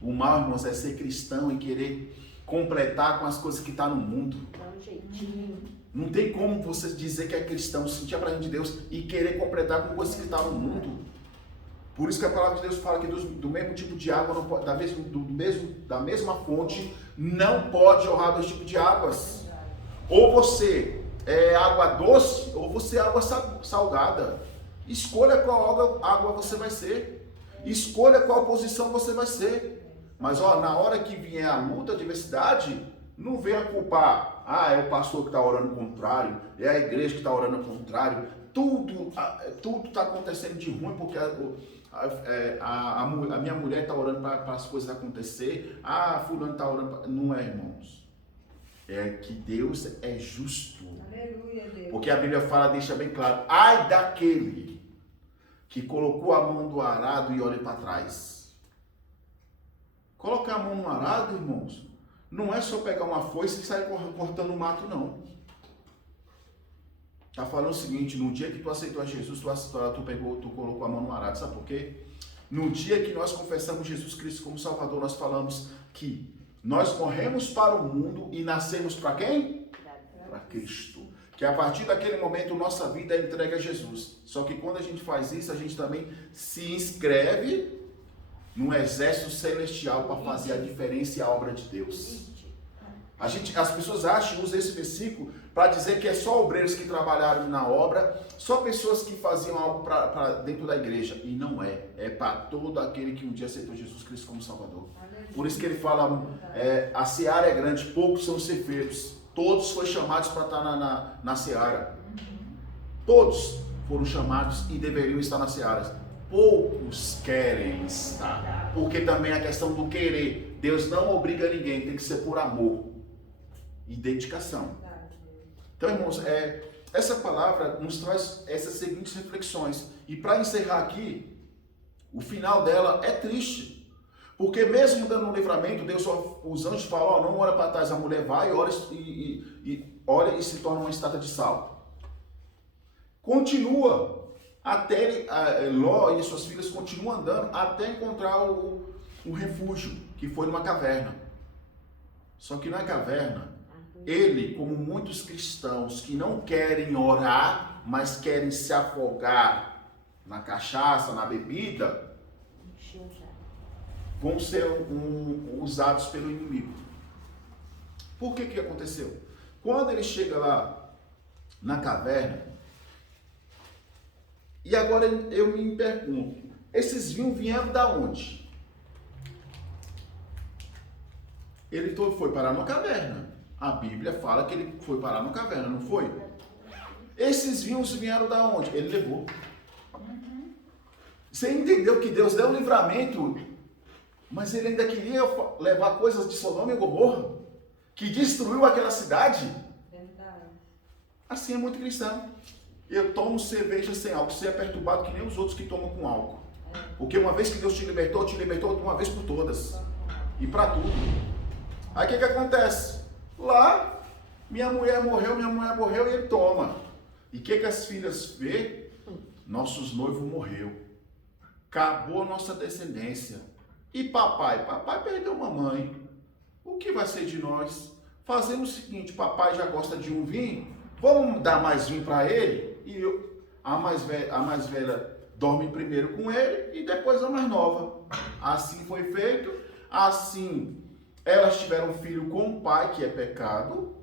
O mal, irmãos, é ser cristão e querer completar com as coisas que estão no mundo. Dá um jeitinho. Não tem como você dizer que é cristão, sentir a presença de Deus e querer completar com coisas que estão no mundo. Por isso que a palavra de Deus fala que do mesmo tipo de água, não pode, da mesma fonte, não pode jorrar dois tipos de águas. Ou você é água doce, ou você é água salgada. Escolha qual água você vai ser. Escolha qual posição você vai ser. Mas na hora que vier a luta, a adversidade, não venha culpar. É o pastor que está orando ao contrário, é a igreja que está orando ao contrário. Tudo está acontecendo de ruim porque a minha mulher está orando para as coisas acontecer. Fulano está orando. Não é, irmãos. É que Deus é justo. Aleluia, Deus. Porque a Bíblia fala, deixa bem claro. Ai daquele que colocou a mão no arado e olha para trás. Colocar a mão no arado, irmãos, não é só pegar uma foice e sair cortando o mato, não. Está falando o seguinte, no dia que tu aceitou a Jesus, tu colocou a mão no arado. Sabe por quê? No dia que nós confessamos Jesus Cristo como Salvador, nós falamos que nós morremos para o mundo e nascemos para quem? Para Cristo. Que a partir daquele momento nossa vida é entregue a Jesus. Só que quando a gente faz isso, a gente também se inscreve num exército celestial para fazer a diferença e a obra de Deus. As pessoas usam esse versículo para dizer que é só obreiros que trabalharam na obra, só pessoas que faziam algo para dentro da igreja. E não é. É para todo aquele que um dia aceitou Jesus Cristo como Salvador. Por isso que ele fala, a seara é grande, poucos são os ceifeiros. Todos foram chamados para estar na seara. Todos foram chamados e deveriam estar na seara. Poucos querem estar. Porque também a questão do querer. Deus não obriga ninguém, tem que ser por amor e dedicação. Então, irmãos, essa palavra nos traz essas seguintes reflexões. E para encerrar aqui, o final dela é triste. Porque mesmo dando um livramento, Deus os anjos falam, não olha para trás, a mulher vai, olha e se torna uma estátua de sal. Continua, até Ló e suas filhas continuam andando até encontrar o refúgio, que foi numa caverna. Só que na caverna, ele, como muitos cristãos que não querem orar, mas querem se afogar na cachaça, na bebida, vão ser usados pelo inimigo. Por que aconteceu? Quando ele chega lá na caverna, e agora eu me pergunto, esses vinhos vieram da onde? Ele foi parar na caverna. A Bíblia fala que ele foi parar na caverna, não foi? Esses vinhos vieram da onde? Ele levou. Você entendeu que Deus deu um livramento, mas ele ainda queria levar coisas de Sodoma e Gomorra, que destruiu aquela cidade? Verdade. Assim é muito cristão. Eu tomo cerveja sem álcool, você é perturbado que nem os outros que tomam com álcool. Porque uma vez que Deus te libertou de uma vez por todas. E para tudo. Aí o que acontece? Lá, minha mulher morreu e ele toma. E o que as filhas vê? Nossos noivos morreu. Acabou nossa descendência. E papai perdeu mamãe. O que vai ser de nós? Fazemos o seguinte, papai já gosta de um vinho, vamos dar mais vinho para ele, e a mais velha dorme primeiro com ele, e depois a mais nova. Assim foi feito, assim elas tiveram um filho com o pai, que é pecado,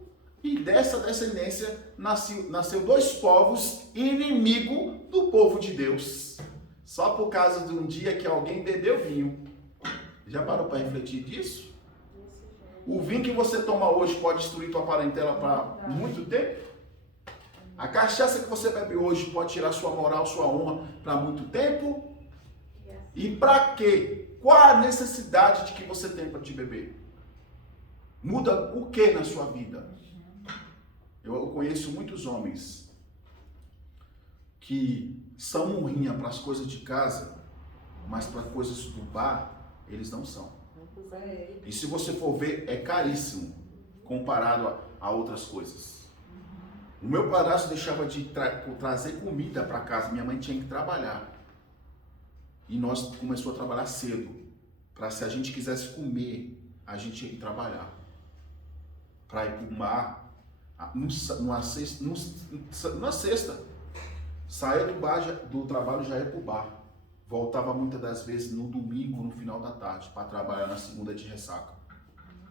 e dessa descendência nasceu dois povos inimigos do povo de Deus. Só por causa de um dia que alguém bebeu vinho. Já parou para refletir disso? O vinho que você toma hoje pode destruir tua parentela para muito tempo? A cachaça que você bebe hoje pode tirar sua moral, sua honra para muito tempo? E para quê? Qual a necessidade de que você tem para te beber? Muda o que na sua vida? Eu conheço muitos homens que são murrinha para as coisas de casa, mas para coisas do bar, eles não são. E se você for ver, é caríssimo comparado a outras coisas. O meu padrasto deixava de trazer comida para casa, minha mãe tinha que trabalhar. E nós começamos a trabalhar cedo, para se a gente quisesse comer, a gente tinha que trabalhar. Para ir para o bar, numa sexta, saía do trabalho, já ia para o bar. Voltava muitas das vezes no domingo, no final da tarde, para trabalhar na segunda de ressaca.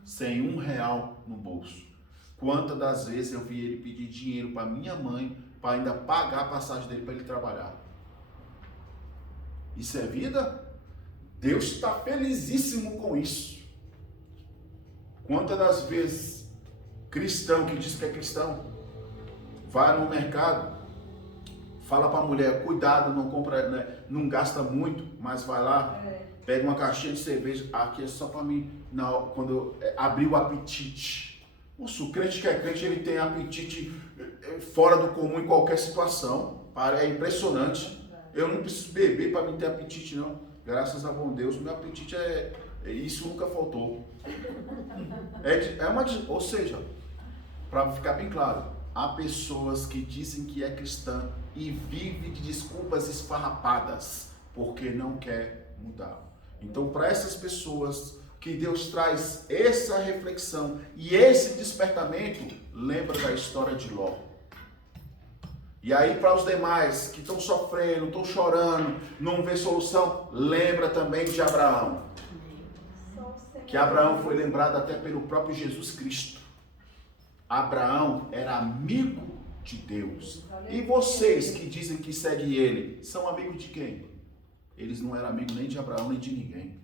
Sem R$1 no bolso. Quantas das vezes eu vi ele pedir dinheiro para minha mãe, para ainda pagar a passagem dele para ele trabalhar. Isso é vida? Deus está felizíssimo com isso. Quantas das vezes cristão que diz que é cristão vai no mercado, fala para a mulher, cuidado, não compra, né, não gasta muito, mas vai lá, pega uma caixinha de cerveja, aqui é só para mim, quando abrir o apetite. O crente que é crente, ele tem apetite fora do comum em qualquer situação. É impressionante. Eu não preciso beber para mim ter apetite, não. Graças a bom Deus, meu apetite isso nunca faltou. Ou seja, para ficar bem claro, há pessoas que dizem que é cristã e vive de desculpas esfarrapadas porque não quer mudar. Então, para essas pessoas que Deus traz essa reflexão e esse despertamento, lembra da história de Ló. E aí, para os demais que estão sofrendo, estão chorando, não vê solução, lembra também de Abraão. Que Abraão foi lembrado até pelo próprio Jesus Cristo. Abraão era amigo de Deus. E vocês que dizem que seguem ele, são amigos de quem? Eles não eram amigos nem de Abraão, nem de ninguém.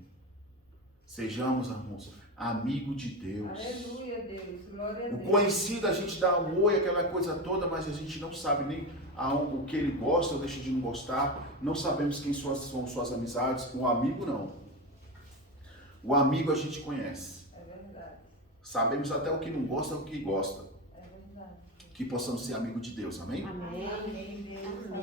Sejamos, irmãos, amigo de Deus. Aleluia, Deus. Glória a O Deus. conhecido, a gente dá um oi, aquela coisa toda, mas a gente não sabe nem o que ele gosta ou deixa de não gostar. Não sabemos quem são suas amizades. O amigo, não. O amigo a gente conhece. É verdade. Sabemos até o que não gosta e o que gosta. É verdade. Que possamos ser amigos de Deus, amém? Amém.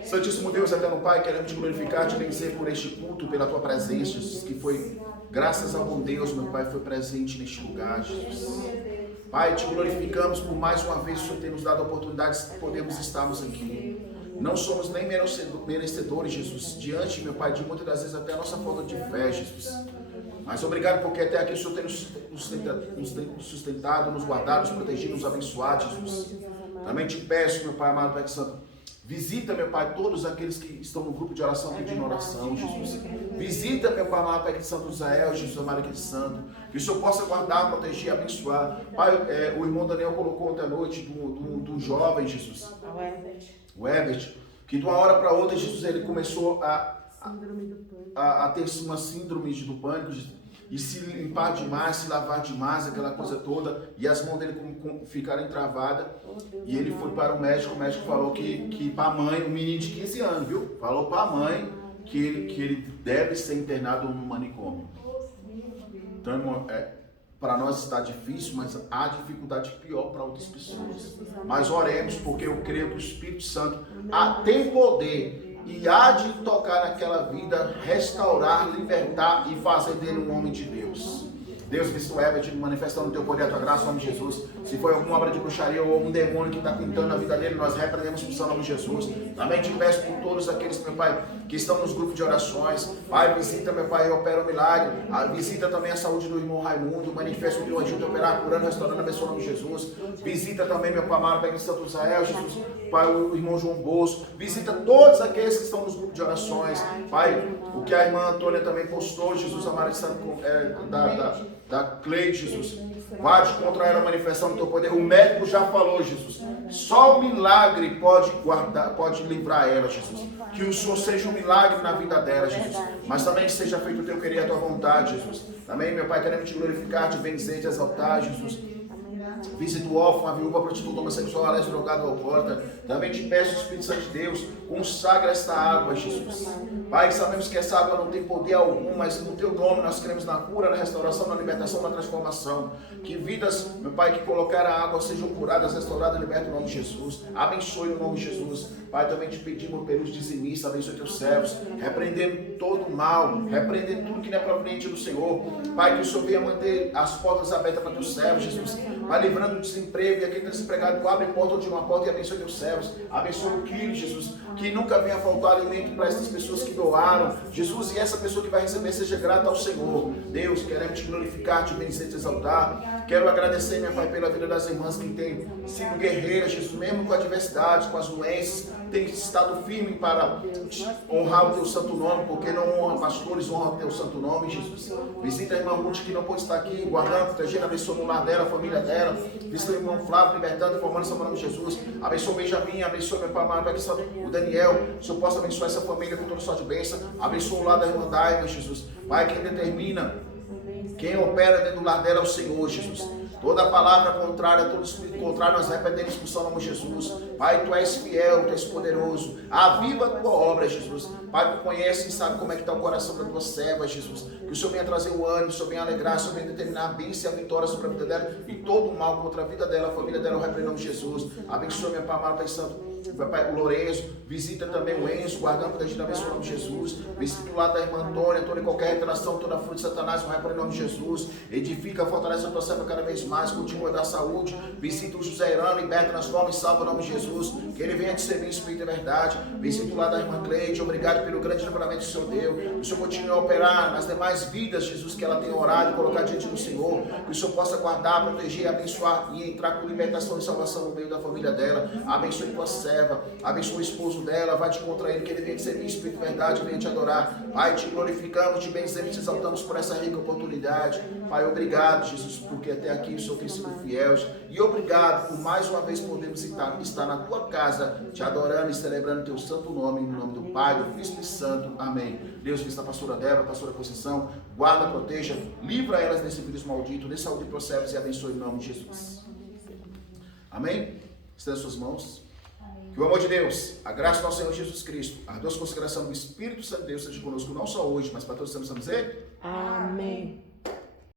Santíssimo Deus, eterno Pai, queremos te glorificar, te benzer por este culto, pela tua presença, Jesus, que foi, graças ao bom Deus, meu Pai, foi presente neste lugar, Jesus. Pai, te glorificamos por mais uma vez o Senhor ter nos dado a oportunidade de podermos estarmos aqui. Não somos nem merecedores, Jesus, diante, meu Pai, de muitas das vezes até a nossa falta de fé, Jesus. Mas obrigado porque até aqui o Senhor tem nos sustentado, nos guardado, nos protegido, nos abençoado, Jesus. Também te peço, meu Pai amado, Pai Santo, visita, meu Pai, todos aqueles que estão no grupo de oração pedindo oração, Jesus. Visita, meu Pai amado, Pai Santo Israel, Jesus amado, Pai Santo. Que o Senhor possa guardar, proteger, abençoar. Pai, o irmão Daniel colocou ontem à noite do jovem, Jesus. O Herbert. Que de uma hora para outra, Jesus, ele começou a ter uma síndrome do pânico, Jesus. E se limpar demais, se lavar demais, aquela coisa toda, e as mãos dele ficaram travadas, e ele foi para o médico falou que para a mãe, um menino de 15 anos, viu? Falou para a mãe que ele deve ser internado no manicômio. Então, irmão, para nós está difícil, mas há dificuldade pior para outras pessoas. Mas oremos, porque eu creio que o Espírito Santo tem poder e há de tocar naquela vida, restaurar, libertar e fazer dele um homem de Deus. Deus, visto o Herbert manifestando o teu poder, a tua graça, em nome de Jesus. Se foi alguma obra de bruxaria ou algum demônio que está tentando na vida dele, nós repreendemos por nome de Jesus. Também te peço por todos aqueles, meu Pai, que estão nos grupos de orações. Pai, visita, meu Pai, e opera o milagre. Visita também a saúde do irmão Raimundo. Manifesta o teu anjo de operar, curando, restaurando, abençoando o nome de Jesus. Visita também, meu Pai amado, Pai de Santo Israel, Jesus. Pai, o irmão João Bosco. Visita todos aqueles que estão nos grupos de orações. Pai, o que a irmã Antônia também postou, Jesus amado, da Cleide, Jesus. Vai contra ela manifestando o teu poder. O médico já falou, Jesus. Só o milagre pode livrar ela, Jesus. Que o Senhor seja um milagre na vida dela, Jesus. Mas também que seja feito o teu querer e a tua vontade, Jesus. Também, meu Pai, queremos te glorificar, te benzer, te exaltar, Jesus. Visita o órfão, a viúva, a prostituta, homossexual, a lésbica, drogado, alcoólatra. Também te peço, Espírito Santo de Deus, consagra esta água, Jesus. Pai, sabemos que essa água não tem poder algum, mas no teu nome nós cremos na cura, na restauração, na libertação, na transformação. Que vidas, meu Pai, que colocaram a água sejam curadas, restauradas, libertas no nome de Jesus. Abençoe no nome de Jesus. Pai, também te pedimos pelos dizimistas, abençoe teus servos, repreendendo todo o mal, repreendendo tudo que não é proveniente do Senhor. Pai, que o Senhor venha manter as portas abertas para teus servos, Jesus. Vai livrando do desemprego, e aquele que está desempregado, abre porta onde não há porta e abençoe teus servos. Abençoe o quilo, Jesus. Que nunca venha faltar alimento para essas pessoas que doaram, Jesus, e essa pessoa que vai receber seja grata ao Senhor. Deus, queremos te glorificar, te bendizer, te exaltar. Quero agradecer, meu Pai, pela vida das irmãs que têm sido guerreiras, Jesus, mesmo com a adversidade, com as doenças, tem estado firme para honrar o teu santo nome, porque não honra pastores, honra o teu santo nome, Jesus. Visita a irmã Ruth, que não pode estar aqui, guardando, protegendo, abençoando o lar dela, a família dela. Visita o irmão Flávio, libertando, formando essa nome de Jesus. Abençoa o Benjamin, abençoa meu Pai amado, o Daniel. O Senhor possa abençoar essa família com toda sorte de bênção. Abençoa o lar da irmã Daima, Jesus. Pai, quem determina, quem opera dentro do lar dela é o Senhor, Jesus. Toda palavra contrária, todo espírito contrário, nós repreendemos por seu nome, Jesus. Pai, tu és fiel, tu és poderoso. Aviva a tua obra, Jesus. Pai, tu conhece e sabe como é que está o coração da tua serva, Jesus. Que o Senhor venha trazer o ânimo, o Senhor venha alegrar, o Senhor venha determinar a bênção e a vitória sobre a vida dela e todo o mal contra a vida dela, a família dela, eu repreendo em nome de Jesus. Abençoa, meu Pai amado, Pai Santo. Pai, o Lourenço, visita também o Enzo, guardando, protegendo, abençoando em nome de Jesus. Visita o lado da irmã Antônia, toda e qualquer retração, toda fruta de Satanás, vai para o nome de Jesus. Edifica, fortalece a tua serva cada vez mais, continua a dar saúde. Visita o José Irã, liberta, transforma e salva em nome de Jesus. Que ele venha te servir em espírito e verdade. Visita o lado da irmã Cleide, obrigado pelo grande livramento que o Senhor deu. Que o Senhor continue a operar nas demais vidas, Jesus, que ela tem orado e colocar diante do Senhor. Que o Senhor possa guardar, proteger, abençoar e entrar com libertação e salvação no meio da família dela. Abençoe tua serva. serva. Abençoa o esposo dela, vai te contra ele, que ele venha te servir em espírito e verdade, venha te adorar. Pai, te glorificamos, te benzemos, te exaltamos por essa rica oportunidade. Pai, obrigado, Jesus, porque até aqui o Senhor tem sido fiel. E obrigado por mais uma vez podermos estar na tua casa, te adorando e celebrando teu santo nome, em nome do Pai, do Filho e do Espírito Santo. Amém. Deus visita a pastora Débora, a pastora Conceição, guarda, proteja, livra elas desse vírus maldito, dê saúde e processos e abençoe em nome de Jesus. Amém? Estenda suas mãos. Que o amor de Deus, a graça do nosso Senhor Jesus Cristo, a doce consagração do Espírito Santo de Deus seja conosco não só hoje, mas para todos os tempos. Vamos dizer? Amém.